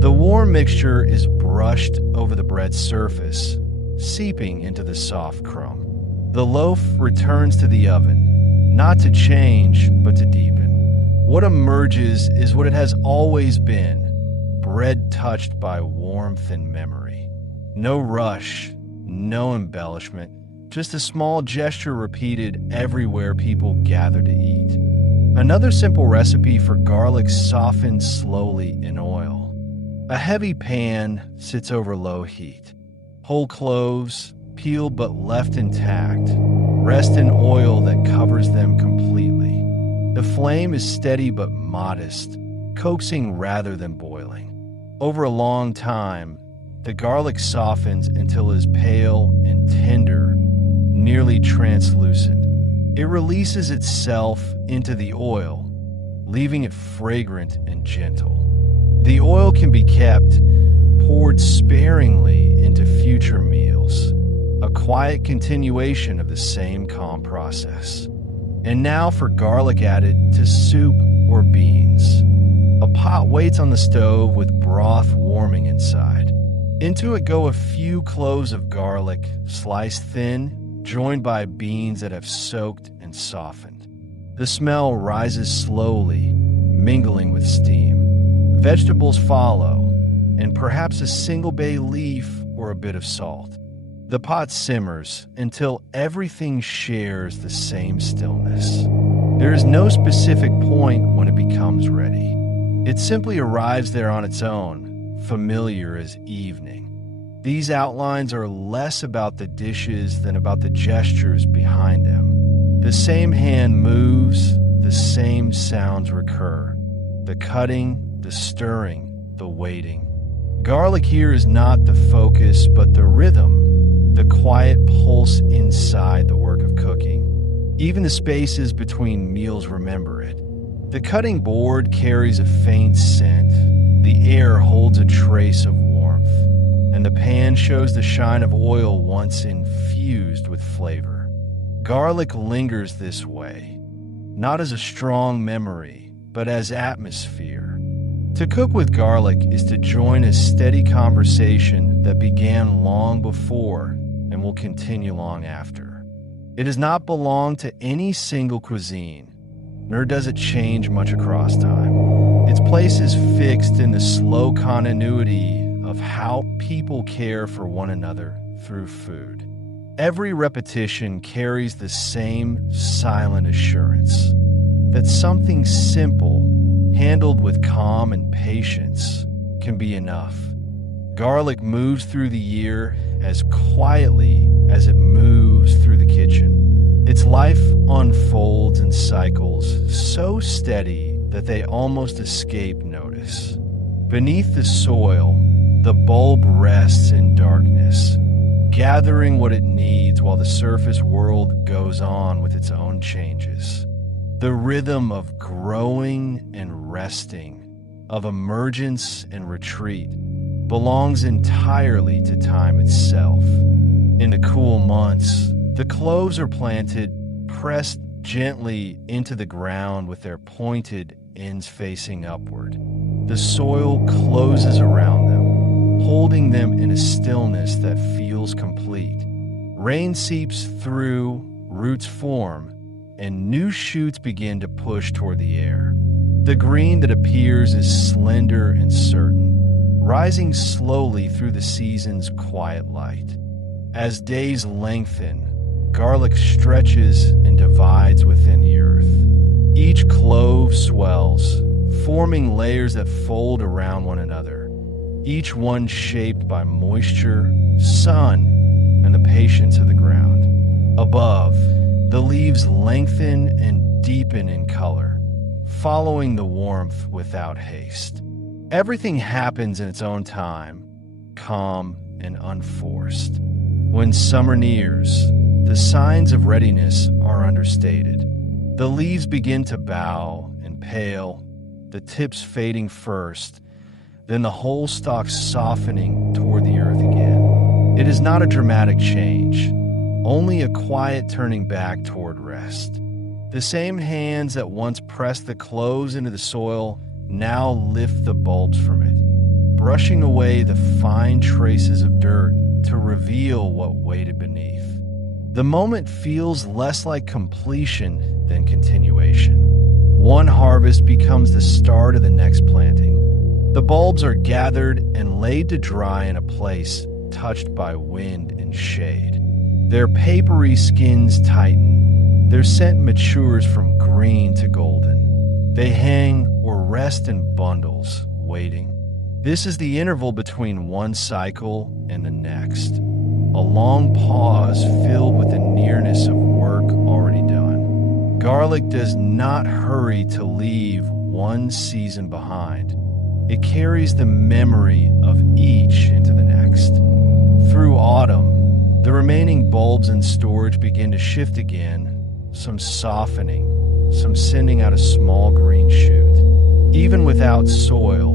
The warm mixture is brushed over the bread's surface, seeping into the soft crumb. The loaf returns to the oven, not to change, but to deepen. What emerges is what it has always been, bread touched by warmth and memory. No rush, no embellishment, just a small gesture repeated everywhere people gather to eat. Another simple recipe for garlic softened slowly in oil. A heavy pan sits over low heat. Whole cloves, peeled but left intact, rest in oil that covers them completely. The flame is steady but modest, coaxing rather than boiling. Over a long time, the garlic softens until it is pale and tender, nearly translucent. It releases itself into the oil, leaving it fragrant and gentle. The oil can be kept poured sparingly into future meals, a quiet continuation of the same calm process. And now for garlic added to soup or beans. A pot waits on the stove with broth warming inside. Into it go a few cloves of garlic, sliced thin, joined by beans that have soaked and softened. The smell rises slowly, mingling with steam. Vegetables follow, and perhaps a single bay leaf or a bit of salt. The pot simmers until everything shares the same stillness. There is no specific point when it becomes ready. It simply arrives there on its own, familiar as evening. These outlines are less about the dishes than about the gestures behind them. The same hand moves, the same sounds recur. The cutting, the stirring, the waiting. Garlic here is not the focus, but the rhythm, the quiet pulse inside the work of cooking. Even the spaces between meals remember it. The cutting board carries a faint scent, the air holds a trace of warmth, and the pan shows the shine of oil once infused with flavor. Garlic lingers this way, not as a strong memory, but as atmosphere. To cook with garlic is to join a steady conversation that began long before and will continue long after. It does not belong to any single cuisine, nor does it change much across time. Its place is fixed in the slow continuity of how people care for one another through food. Every repetition carries the same silent assurance that something simple, handled with calm and patience, can be enough. Garlic moves through the year as quietly as it moves through the kitchen. Its life unfolds in cycles so steady that they almost escape notice. Beneath the soil, the bulb rests in darkness, gathering what it needs while the surface world goes on with its own changes. The rhythm of growing and resting, of emergence and retreat, belongs entirely to time itself. In the cool months, the cloves are planted, pressed gently into the ground with their pointed ends facing upward. The soil closes around them, holding them in a stillness that feels complete. Rain seeps through, roots form, and new shoots begin to push toward the air. The green that appears is slender and certain, rising slowly through the season's quiet light. As days lengthen, garlic stretches and divides within the earth. Each clove swells, forming layers that fold around one another, each one shaped by moisture, sun, and the patience of the ground. Above, the leaves lengthen and deepen in color, following the warmth without haste. Everything happens in its own time, calm and unforced. When summer nears, the signs of readiness are understated. The leaves begin to bow and pale, the tips fading first, then the whole stalk softening toward the earth again. It is not a dramatic change, only a quiet turning back toward rest. The same hands that once pressed the cloves into the soil now lift the bulbs from it. brushing away the fine traces of dirt to reveal what waited beneath. The moment feels less like completion than continuation. One harvest becomes the start of the next planting. The bulbs are gathered and laid to dry in a place touched by wind and shade. Their papery skins tighten. Their scent matures from green to golden. They hang or rest in bundles, waiting. This is the interval between one cycle and the next. A long pause filled with the nearness of work already done. Garlic does not hurry to leave one season behind. It carries the memory of each into the next. Through autumn, the remaining bulbs in storage begin to shift again, some softening, some sending out a small green shoot. Even without soil,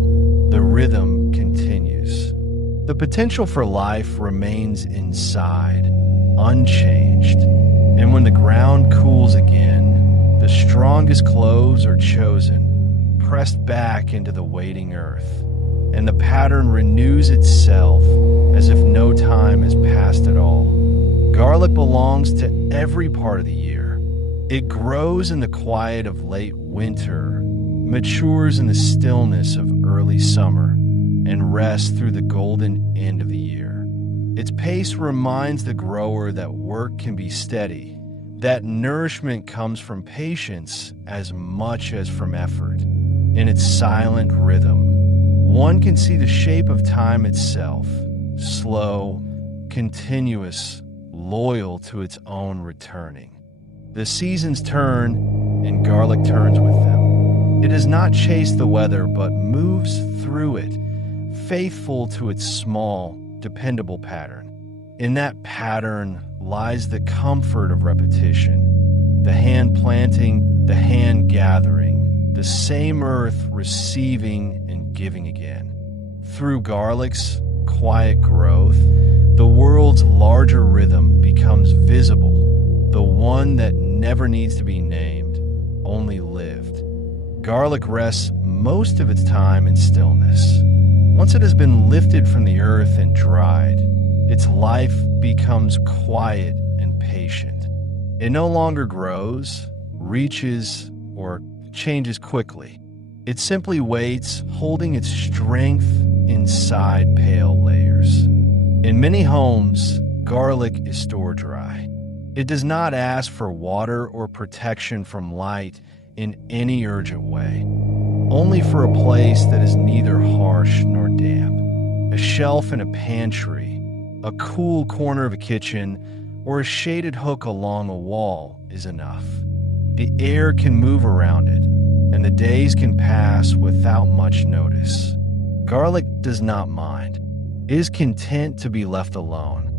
the rhythm continues. The potential for life remains inside, unchanged. And when the ground cools again, the strongest cloves are chosen, pressed back into the waiting earth, and the pattern renews itself as if no time has passed at all. Garlic belongs to every part of the year. It grows in the quiet of late winter, matures in the stillness of early summer, and rests through the golden end of the year. Its pace reminds the grower that work can be steady, that nourishment comes from patience as much as from effort. In its silent rhythm, one can see the shape of time itself, slow, continuous, loyal to its own returning. The seasons turn, and garlic turns with them. It does not chase the weather, but moves through it, faithful to its small, dependable pattern. In that pattern lies the comfort of repetition, the hand planting, the hand gathering, the same earth receiving and giving again. Through garlic's quiet growth, the world's larger rhythm becomes visible, the one that never needs to be named, only lived. Garlic rests most of its time in stillness. Once it has been lifted from the earth and dried, its life becomes quiet and patient. It no longer grows, reaches, or changes quickly. It simply waits, holding its strength inside pale layers. In many homes, garlic is stored dry. It does not ask for water or protection from light in any urgent way, only for a place that is neither harsh nor damp. A shelf in a pantry, a cool corner of a kitchen, or a shaded hook along a wall is enough. The air can move around it, and the days can pass without much notice. Garlic does not mind. It is content to be left alone.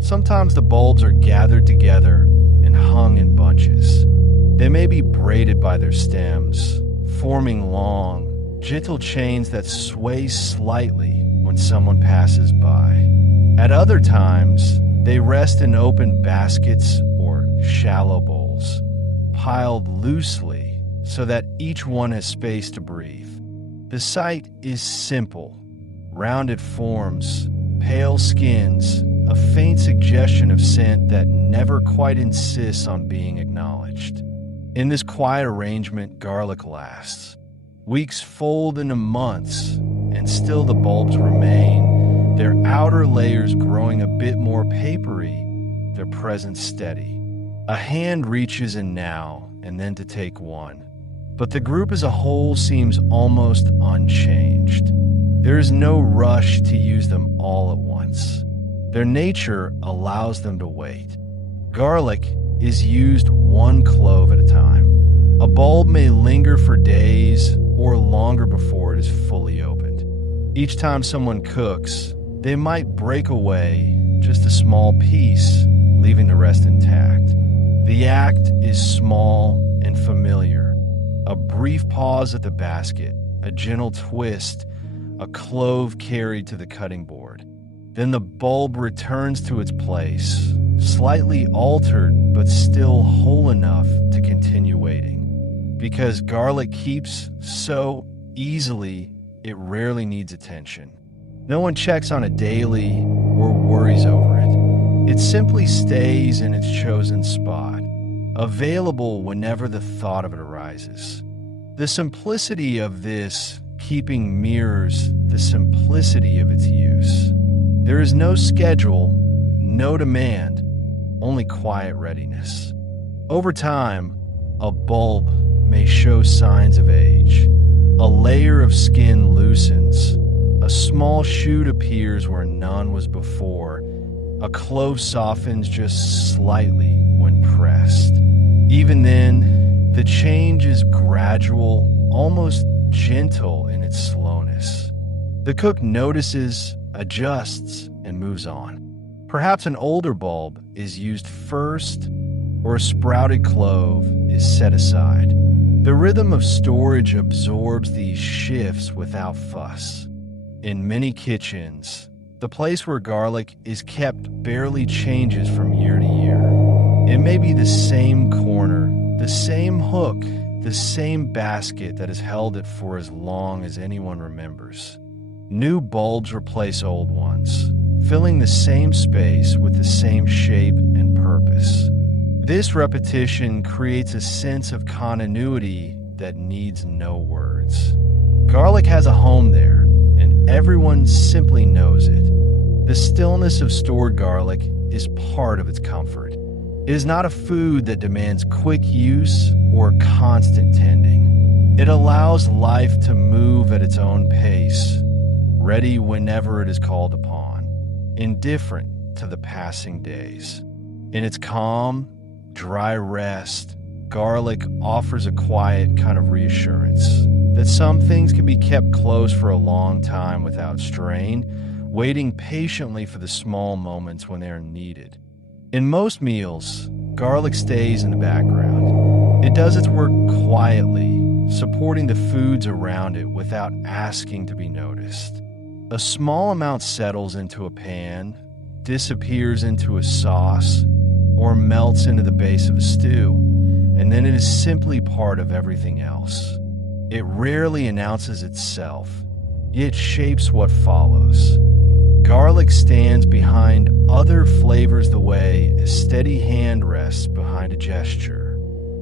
Sometimes the bulbs are gathered together and hung in bunches. They may be braided by their stems, forming long, gentle chains that sway slightly when someone passes by. At other times, they rest in open baskets or shallow bowls, piled loosely so that each one has space to breathe. The sight is simple: rounded forms, pale skins, a faint suggestion of scent that never quite insists on being acknowledged. In this quiet arrangement, garlic lasts. Weeks fold into months, and still the bulbs remain, their outer layers growing a bit more papery, their presence steady. A hand reaches in now and then to take one, but the group as a whole seems almost unchanged. There is no rush to use them all at once. Their nature allows them to wait. Garlic is used one clove at a time. A bulb may linger for days or longer before it is fully opened. Each time someone cooks, they might break away just a small piece, leaving the rest intact. The act is small and familiar. A brief pause at the basket, a gentle twist, a clove carried to the cutting board. Then the bulb returns to its place, slightly altered but still whole enough to continue waiting. Because garlic keeps so easily, it rarely needs attention. No one checks on it daily or worries over it. It simply stays in its chosen spot, available whenever the thought of it arises. The simplicity of this keeping mirrors the simplicity of its use. There is no schedule, no demand, only quiet readiness. Over time, a bulb may show signs of age. A layer of skin loosens. A small shoot appears where none was before. A clove softens just slightly when pressed. Even then, the change is gradual, almost gentle in its slowness. The cook notices, adjusts, and moves on. Perhaps an older bulb is used first, or a sprouted clove is set aside. The rhythm of storage absorbs these shifts without fuss. In many kitchens, the place where garlic is kept barely changes from year to year. It may be the same corner, the same hook, the same basket that has held it for as long as anyone remembers. New bulbs replace old ones, filling the same space with the same shape and purpose. This repetition creates a sense of continuity that needs no words. Garlic has a home there, and everyone simply knows it. The stillness of stored garlic is part of its comfort. It is not a food that demands quick use or constant tending. It allows life to move at its own pace, ready whenever it is called upon, indifferent to the passing days. In its calm, dry rest, garlic offers a quiet kind of reassurance that some things can be kept close for a long time without strain, waiting patiently for the small moments when they are needed. In most meals, garlic stays in the background. It does its work quietly, supporting the foods around it without asking to be noticed. A small amount settles into a pan, disappears into a sauce, or melts into the base of a stew, and then it is simply part of everything else. It rarely announces itself, yet shapes what follows. Garlic stands behind other flavors the way a steady hand rests behind a gesture.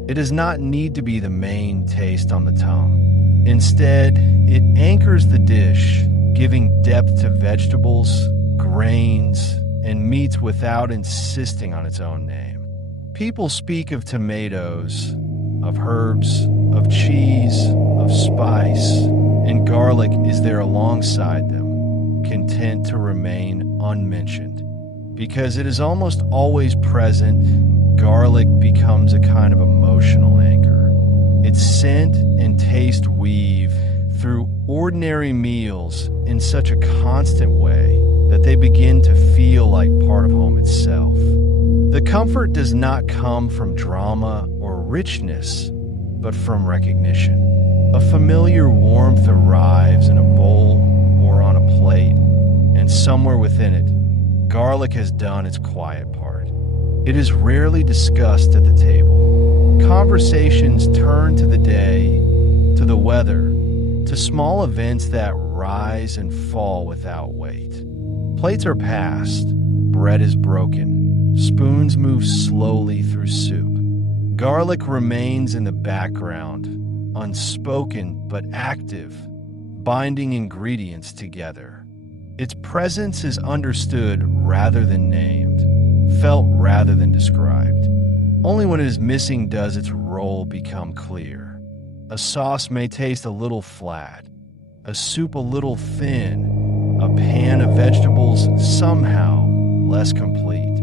It does not need to be the main taste on the tongue. Instead, it anchors the dish, giving depth to vegetables, grains, and meats without insisting on its own name. People speak of tomatoes, of herbs, of cheese, of spice, and garlic is there alongside them, content to remain unmentioned. Because it is almost always present, garlic becomes a kind of emotional anchor. Its scent and taste weave through ordinary meals in such a constant way that they begin to feel like part of home itself. The comfort does not come from drama or richness, but from recognition. A familiar warmth arrives in a bowl or on a plate, and somewhere within it, garlic has done its quiet part. It is rarely discussed at the table. Conversations turn to the day, to the weather, to small events that rise and fall without weight. Plates are passed, bread is broken, spoons move slowly through soup. Garlic remains in the background, unspoken but active, binding ingredients together. Its presence is understood rather than named, felt rather than described. Only when it is missing does its role become clear. A sauce may taste a little flat, a soup a little thin, a pan of vegetables somehow less complete.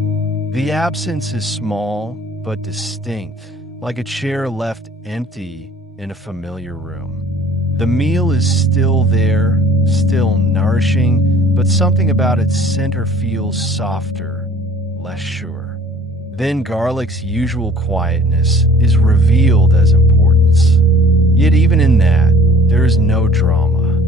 The absence is small but distinct, like a chair left empty in a familiar room. The meal is still there, still nourishing, but something about its center feels softer, less sure. Then garlic's usual quietness is revealed as importance. Yet even in that, there is no drama.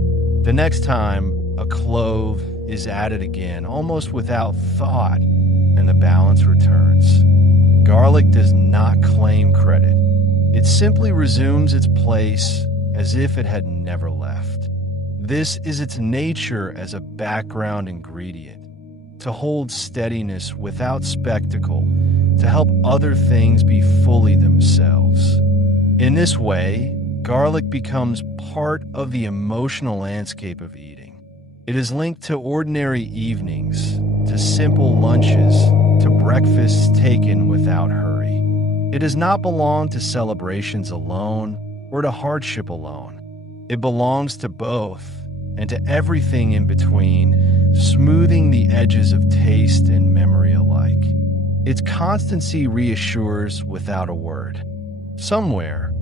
The next time, a clove is added again, almost without thought, and the balance returns. Garlic does not claim credit. It simply resumes its place as if it had never left. this is its nature as a background ingredient, to hold steadiness without spectacle, to help other things be fully themselves. In this way, garlic becomes part of the emotional landscape of eating. It is linked to ordinary evenings, to simple lunches, to breakfasts taken without hurry. It does not belong to celebrations alone or to hardship alone. It belongs to both and to everything in between, smoothing the edges of taste and memory alike. Its constancy reassures without a word. Somewhere,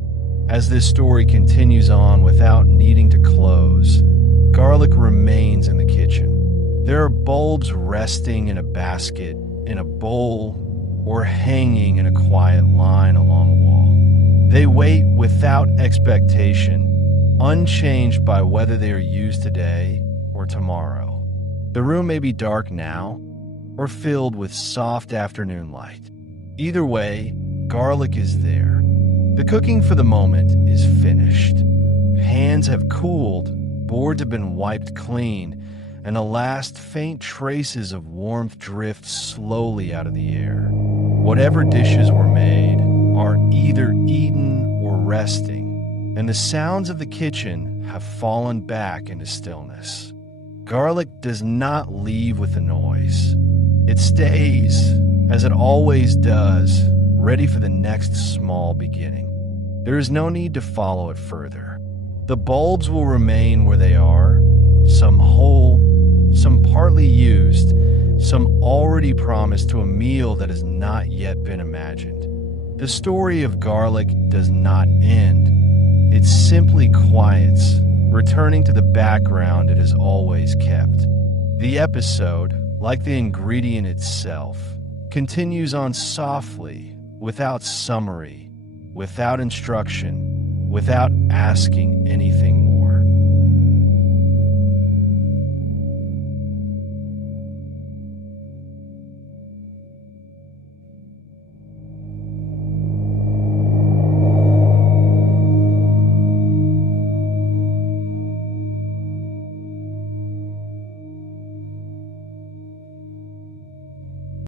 as this story continues on without needing to close, garlic remains in the kitchen. There are bulbs resting in a basket, in a bowl, or hanging in a quiet line along a wall. They wait without expectation, unchanged by whether they are used today or tomorrow. The room may be dark now, or filled with soft afternoon light. Either way, garlic is there. The cooking for the moment is finished. Hands have cooled, boards have been wiped clean, and the last faint traces of warmth drift slowly out of the air. Whatever dishes were made are either eaten or resting, and the sounds of the kitchen have fallen back into stillness. Garlic does not leave with the noise. It stays, as it always does, ready for the next small beginning. There is no need to follow it further. The bulbs will remain where they are, some whole, some partly used, some already promised to a meal that has not yet been imagined. The story of garlic does not end. It simply quiets, returning to the background it has always kept. The episode, like the ingredient itself, continues on softly, without summary, without instruction, without asking anything more.